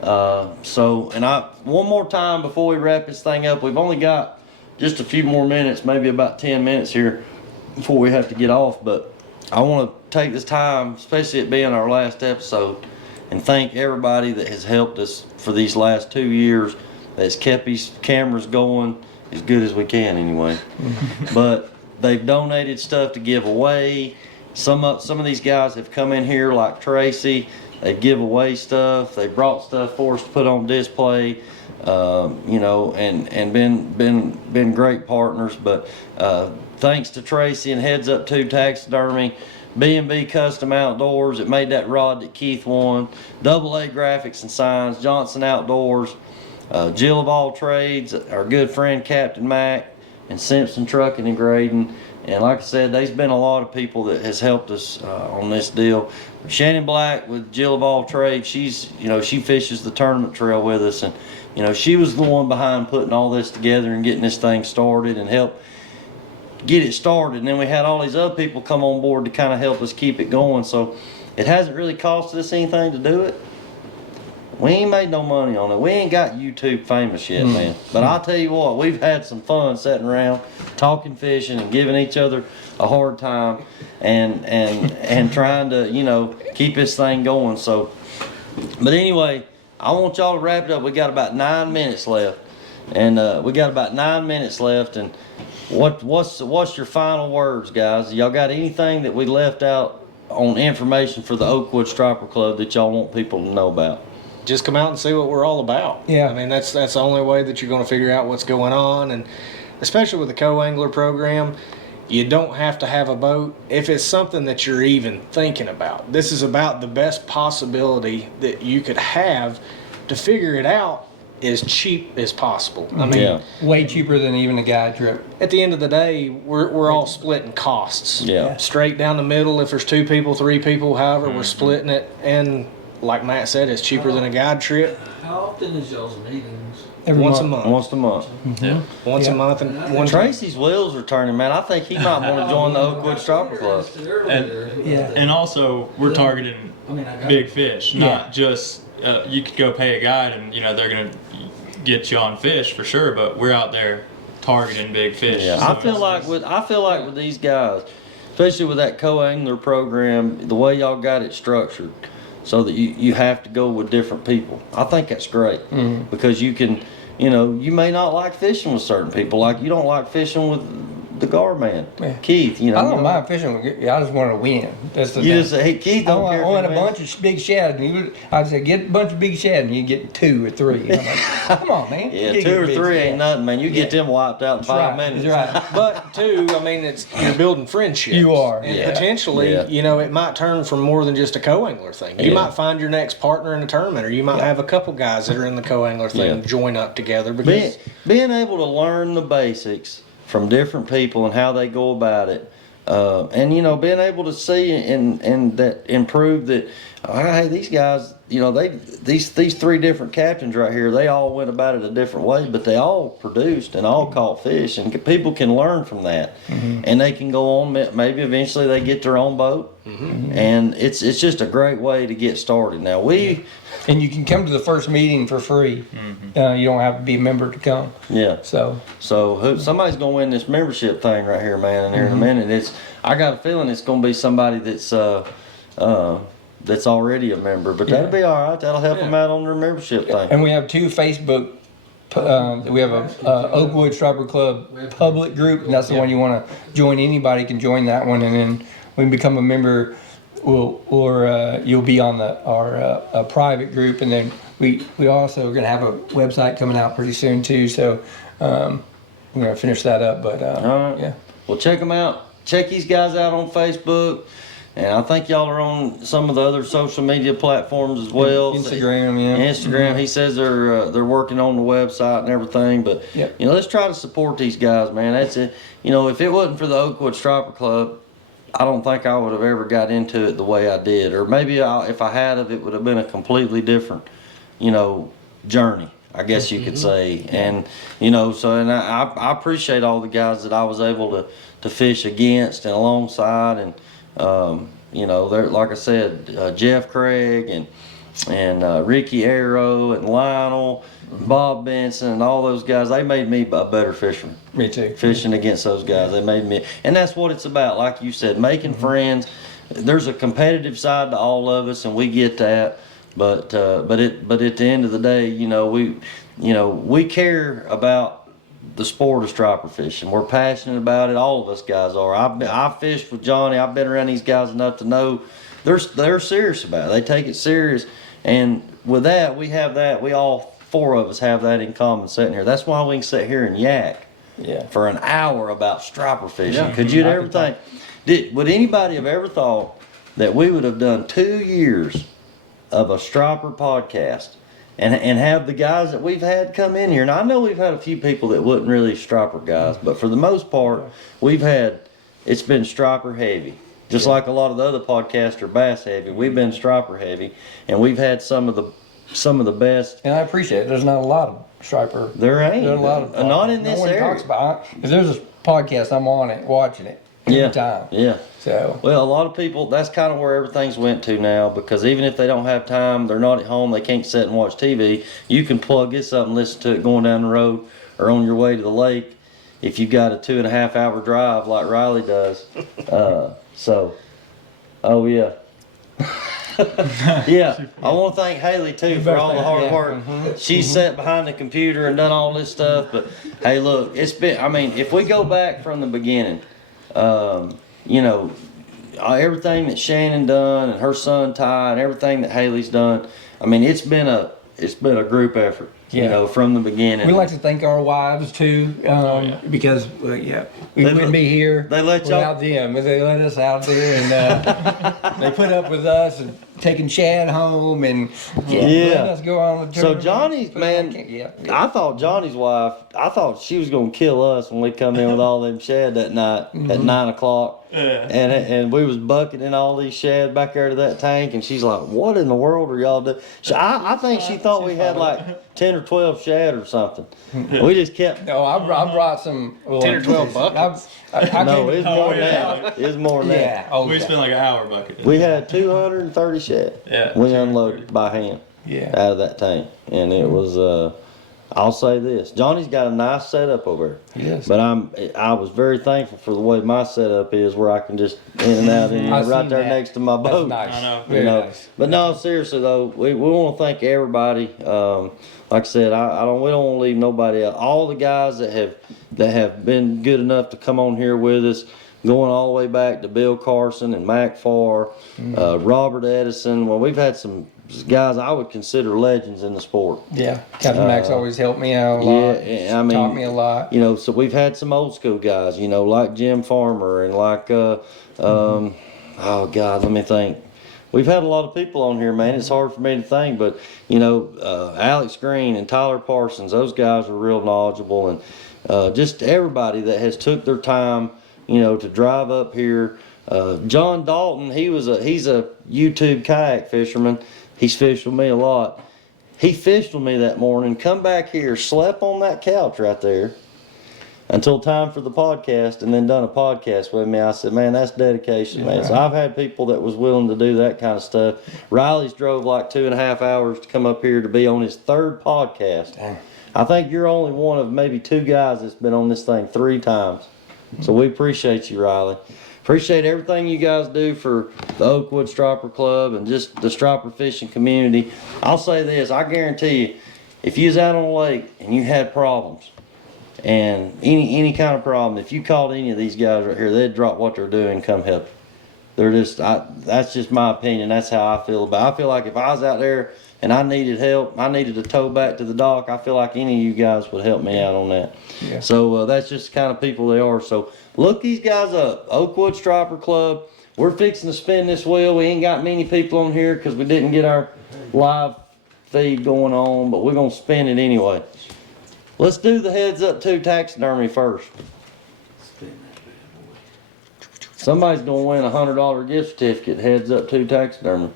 One more time before we wrap this thing up, we've only got just a few more minutes, maybe about 10 minutes here before we have to get off, but I want to take this time, especially it being our last episode, and thank everybody that has helped us for these last 2 years, that's kept these cameras going as good as we can anyway. But they've donated stuff to give away. Some of these guys have come in here like Tracy. They give away stuff. They brought stuff for us to put on display, and been great partners. But thanks to Tracy and Heads Up to Taxidermy, B&B Custom Outdoors that made that rod that Keith won, AA Graphics and Signs, Johnson Outdoors, Jill of All Trades, our good friend Captain Mac, and Simpson Trucking and Grading. And like I said, there's been a lot of people that has helped us on this deal. Shannon Black with Jill of All Trades, she fishes the tournament trail with us, and she was the one behind putting all this together and getting this thing started and help get it started. And then we had all these other people come on board to kind of help us keep it going. So it hasn't really cost us anything to do it. We ain't made no money on it. We ain't got YouTube famous yet, man. But I'll tell you what, we've had some fun sitting around talking fishing and giving each other a hard time and trying to, keep this thing going. So, but anyway, I want y'all to wrap it up. We got about 9 minutes left. And what's your final words, guys? Y'all got anything that we left out on information for the Oakwood Striper Club that y'all want people to know about? Just come out and see what we're all about. Yeah. I mean, that's the only way that you're going to figure out what's going on. And especially with the co-angler program, you don't have to have a boat if it's something that you're even thinking about. This is about the best possibility that you could have to figure it out as cheap as possible. I mean, way cheaper than even a guide trip. at the end of the day, we're all splitting costs. Yeah. Straight down the middle. If there's 2 people, 3 people, however, we're splitting it. And like Matt said, it's cheaper than a guide trip. How often is y'all's meetings? Every Once a month. month. Once a month. Yeah. Once a month, and one Tracy's wheels are turning, man. I think he might want to join the Oakwood Striper Club. And also, we're targeting big fish, not just you could go pay a guide and they're gonna get you on fish for sure, but we're out there targeting big fish. Yeah, I feel like with these guys, especially with that co-angler program, the way y'all got it structured, so that you have to go with different people. I think that's great because you can, you may not like fishing with certain people. Like you don't like fishing with the gar man, Keith. I don't mind fishing. I just want to win. That's the You thing. just say, hey, Keith, I don't care. want if a he bunch wins. of big shad. I said, get a bunch of big shad, and you get 2 or 3. And I'm like, come on, man. Yeah, You 2 or get 3 big ain't shad. nothing, man. You get them wiped out in That's 5 right. minutes. That's right. But too, I mean, you're building friendships. You are. And Yeah. potentially, Yeah. it might turn from more than just a co-angler thing. You Yeah. might find your next partner in a tournament, or you might have a couple guys that are in the co-angler thing Yeah. join up together. Because Being able to learn the basics from different people and how they go about it, and being able to see and that improve that. Hey, these guys, these 3 different captains right here, they all went about it a different way, but they all produced and all caught fish, and people can learn from that, and they can go on. Maybe eventually they get their own boat, and it's just a great way to get started. Now And you can come to the first meeting for free. You don't have to be a member to come. So somebody's gonna win this membership thing right here, man. And here in a minute, I got a feeling it's gonna be somebody that's already a member, but that'll be all right. That'll help them out on their membership thing. And we have 2 Facebook. We have a Oakwood Striper Club public group, and that's the one you want to join. Anybody can join that one, and then when you become a member, you'll be on our private group, and then we also are gonna have a website coming out pretty soon too. So we're gonna finish that up. But All right. yeah, Well, check them out. Check these guys out on Facebook. And I think y'all are on some of the other social media platforms as well. Instagram, yeah. Instagram. He says they're working on the website and everything. But Yep. you know, let's try to support these guys, man. That's it. You know, if it wasn't for the Oakwood Striper Club, I don't think I would have ever got into it the way I did. Or maybe if I had of, it would have been a completely different, you know, journey, I guess you could say. And you know, so and I appreciate all the guys that I was able to fish against and alongside, and you know, they're like I said, Jeff Craig and Ricky Arrow and Lionel, Bob Benson, and all those guys. They made me a better fisherman. Me too. Fishing against those guys, they made me, and that's what it's about. Like you said, making friends. There's a competitive side to all of us, and we get that. But at the end of the day, you know, we care about the sport of striper fishing. We're passionate about it. All of us guys are. I fished with Johnny. I've been around these guys enough to know they're serious about it. They take it serious, and with that, we have that. We all four of us have that in common sitting here. That's why we can sit here and yak for an hour about striper fishing. Yeah. Could you ever think? Would anybody have ever thought that we would have done 2 years of a striper podcast and have the guys that we've had come in here? And I know we've had a few people that wasn't really striper guys, but for the most part, it's been striper heavy. Just like a lot of the other podcasts are bass heavy, we've been striper heavy, and we've had some of the best. And I appreciate it. There's not a lot of striper. There ain't. There's a lot of not in this no one area. talks about it. If there's a podcast, I'm on it, watching it every time. Yeah. So Well, a lot of people, that's kind of where everything's went to now, because even if they don't have time, they're not at home, they can't sit and watch TV, you can plug this up and listen to it going down the road or on your way to the lake if you've got a 2.5 hour drive like Riley does. Oh yeah. Yeah, I want to thank Haley too for all the hard work. She's sat behind the computer and done all this stuff. But hey, look, it's been. I mean, if we go back from the beginning, you know, everything that Shannon done and her son Ty and everything that Haley's done. I mean, it's been a group effort. You Yeah. know, from the beginning. we like to thank our wives too, because we wouldn't be here they let y'all- without them. They let us out there and they put up with us and taking Chad home and letting us go on the So tournament. Johnny's, man, I thought Johnny's wife, I thought she was gonna kill us when we come in with all them shad that night at 9 o'clock. And we was bucketing all these shad back there to that tank, and she's like, "What in the world are y'all doing?" I think she thought we had like 10 or 12 shad or something. We just kept. No, I brought some 10 or 12 buckets. No, it's more than yeah. that. It's more than Yeah. that. Oh, We yeah. spent like an hour bucketing. We had 230 shad. Yeah, We 230. unloaded by hand Yeah. out of that tank, and it was. I'll say this: Johnny's got a nice setup over there. Yes. But I was very thankful for the way my setup is, where I can just in and out, I've right seen there that. next to my That's boat. nice. I know. Very You know, nice. but no, seriously though, we want to thank everybody. Like I said, we don't want to leave nobody out. All the guys that have been good enough to come on here with us, going all the way back to Bill Carson and Mac Farr, Robert Edison. Well, we've had some guys I would consider legends in the sport. Yeah, Captain Max always helped me out a lot. Yeah, I mean, taught me a lot. You know, so we've had some old school guys, you know, like Jim Farmer and like, oh God, let me think. We've had a lot of people on here, man. It's hard for me to think, but you know, Alex Green and Tyler Parsons, those guys are real knowledgeable, and just everybody that has took their time, you know, to drive up here. John Dalton, he's a YouTube kayak fisherman. He's fished with me a lot. He fished with me that morning, come back here, slept on that couch right there until time for the podcast, and then done a podcast with me. I said, man, that's dedication, man. So I've had people that was willing to do that kind of stuff. Riley's drove like 2.5 hours to come up here to be on his 3rd podcast. Dang. I think you're only one of maybe 2 guys that's been on this thing 3 times. So we appreciate you, Riley. Appreciate everything you guys do for the Oakwood Striper Club and just the striper fishing community. I'll say this, I guarantee you, if you was out on the lake and you had problems, and any kind of problem, if you called any of these guys right here, they'd drop what they're doing and come help you. They're just, that's just my opinion. That's how I feel about it. I feel like if I was out there and I needed help, I needed a tow back to the dock, I feel like any of you guys would help me out on that. Yeah. So that's just the kind of people they are. So look these guys up, Oakwood Striper Club. We're fixing to spin this wheel. We ain't got many people on here because we didn't get our live feed going on, but we're gonna spin it anyway. Let's do the heads up to taxidermy first. Somebody's gonna win a $100 gift certificate, heads up to taxidermy.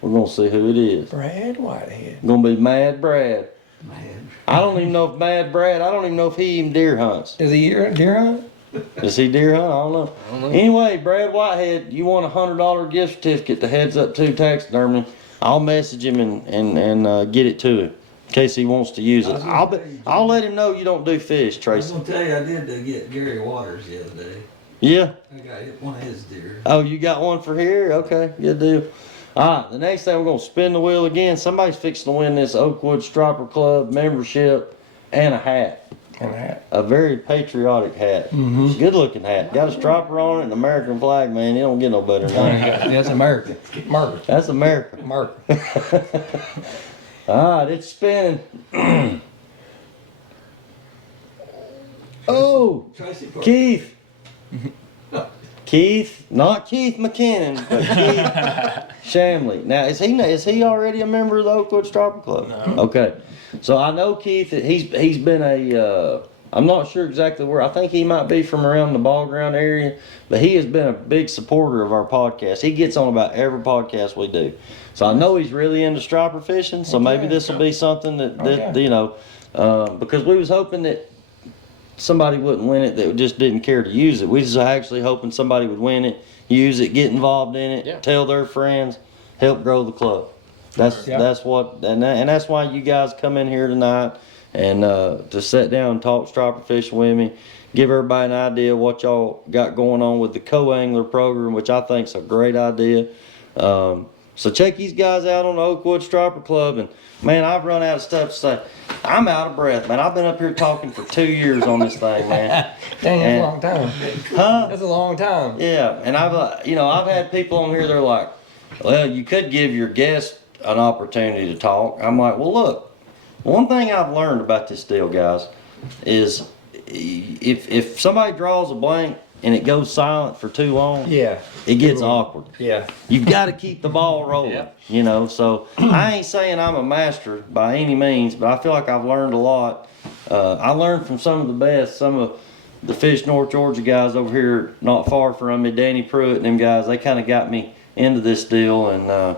We're gonna see who it is. Brad Whitehead. Gonna be Mad Brad. Man. I don't even know if Mad Brad, I don't even know if he even deer hunts. Is he deer hunt? Does he deer hunt? I don't know. Anyway, Brad Whitehead, you won a $100 gift certificate to heads up to taxidermy. I'll message him and get it to him in case he wants to use it. I'll let him know you don't do fish, I was Tracy. gonna tell you, I did get Gary Waters the other day. Yeah. I got one of his deer. Oh, you got one for here? Okay, good deal. All right, the next thing we're gonna spin the wheel again. Somebody's fixing to win this Oakwood Striper Club membership and a hat. And that. A very patriotic hat. Mhm. Good looking hat. Got a striper on it, an American flag, man. You don't get no better than that. That's American. American. That's America. American. All right, it's spinning. Oh, Tracy Parker. Keith. Keith, not Keith McKinnon, but Keith Shamley. Now, is he already a member of the Oakwood Striper Club? No. Okay, so I know Keith. He's been a. I'm not sure exactly where. I think he might be from around the ball ground area, but he has been a big supporter of our podcast. He gets on about every podcast we do. So I know he's really into striper fishing. So maybe this will be something that you know, because we was hoping that somebody wouldn't win it that just didn't care to use it. We was actually hoping somebody would win it, use it, get involved in it, Yeah. tell their friends, help grow the club. That's what, and that's why you guys come in here tonight and to sit down and talk striper fishing with me, give everybody an idea of what y'all got going on with the co-angler program, which I think is a great idea. So check these guys out on the Oakwood Striper Club, and man, I've run out of stuff to say. I'm out of breath, man. I've been up here talking for 2 years on this thing, man. Dang, that's a long time. Huh? That's a long time. Yeah, and I've had people on here. They're like, "Well, you could give your guest an opportunity to talk." I'm like, "Well, look, one thing I've learned about this deal, guys, is if somebody draws a blank and it goes silent for too long, Yeah. it gets awkward. Yeah. You've got to keep the ball rolling, Yeah. you know. So I ain't saying I'm a master by any means, but I feel like I've learned a lot. I learned from some of the best, some of the Fish North Georgia guys over here, not far from me, Danny Pruitt and them guys. They kind of got me into this deal, and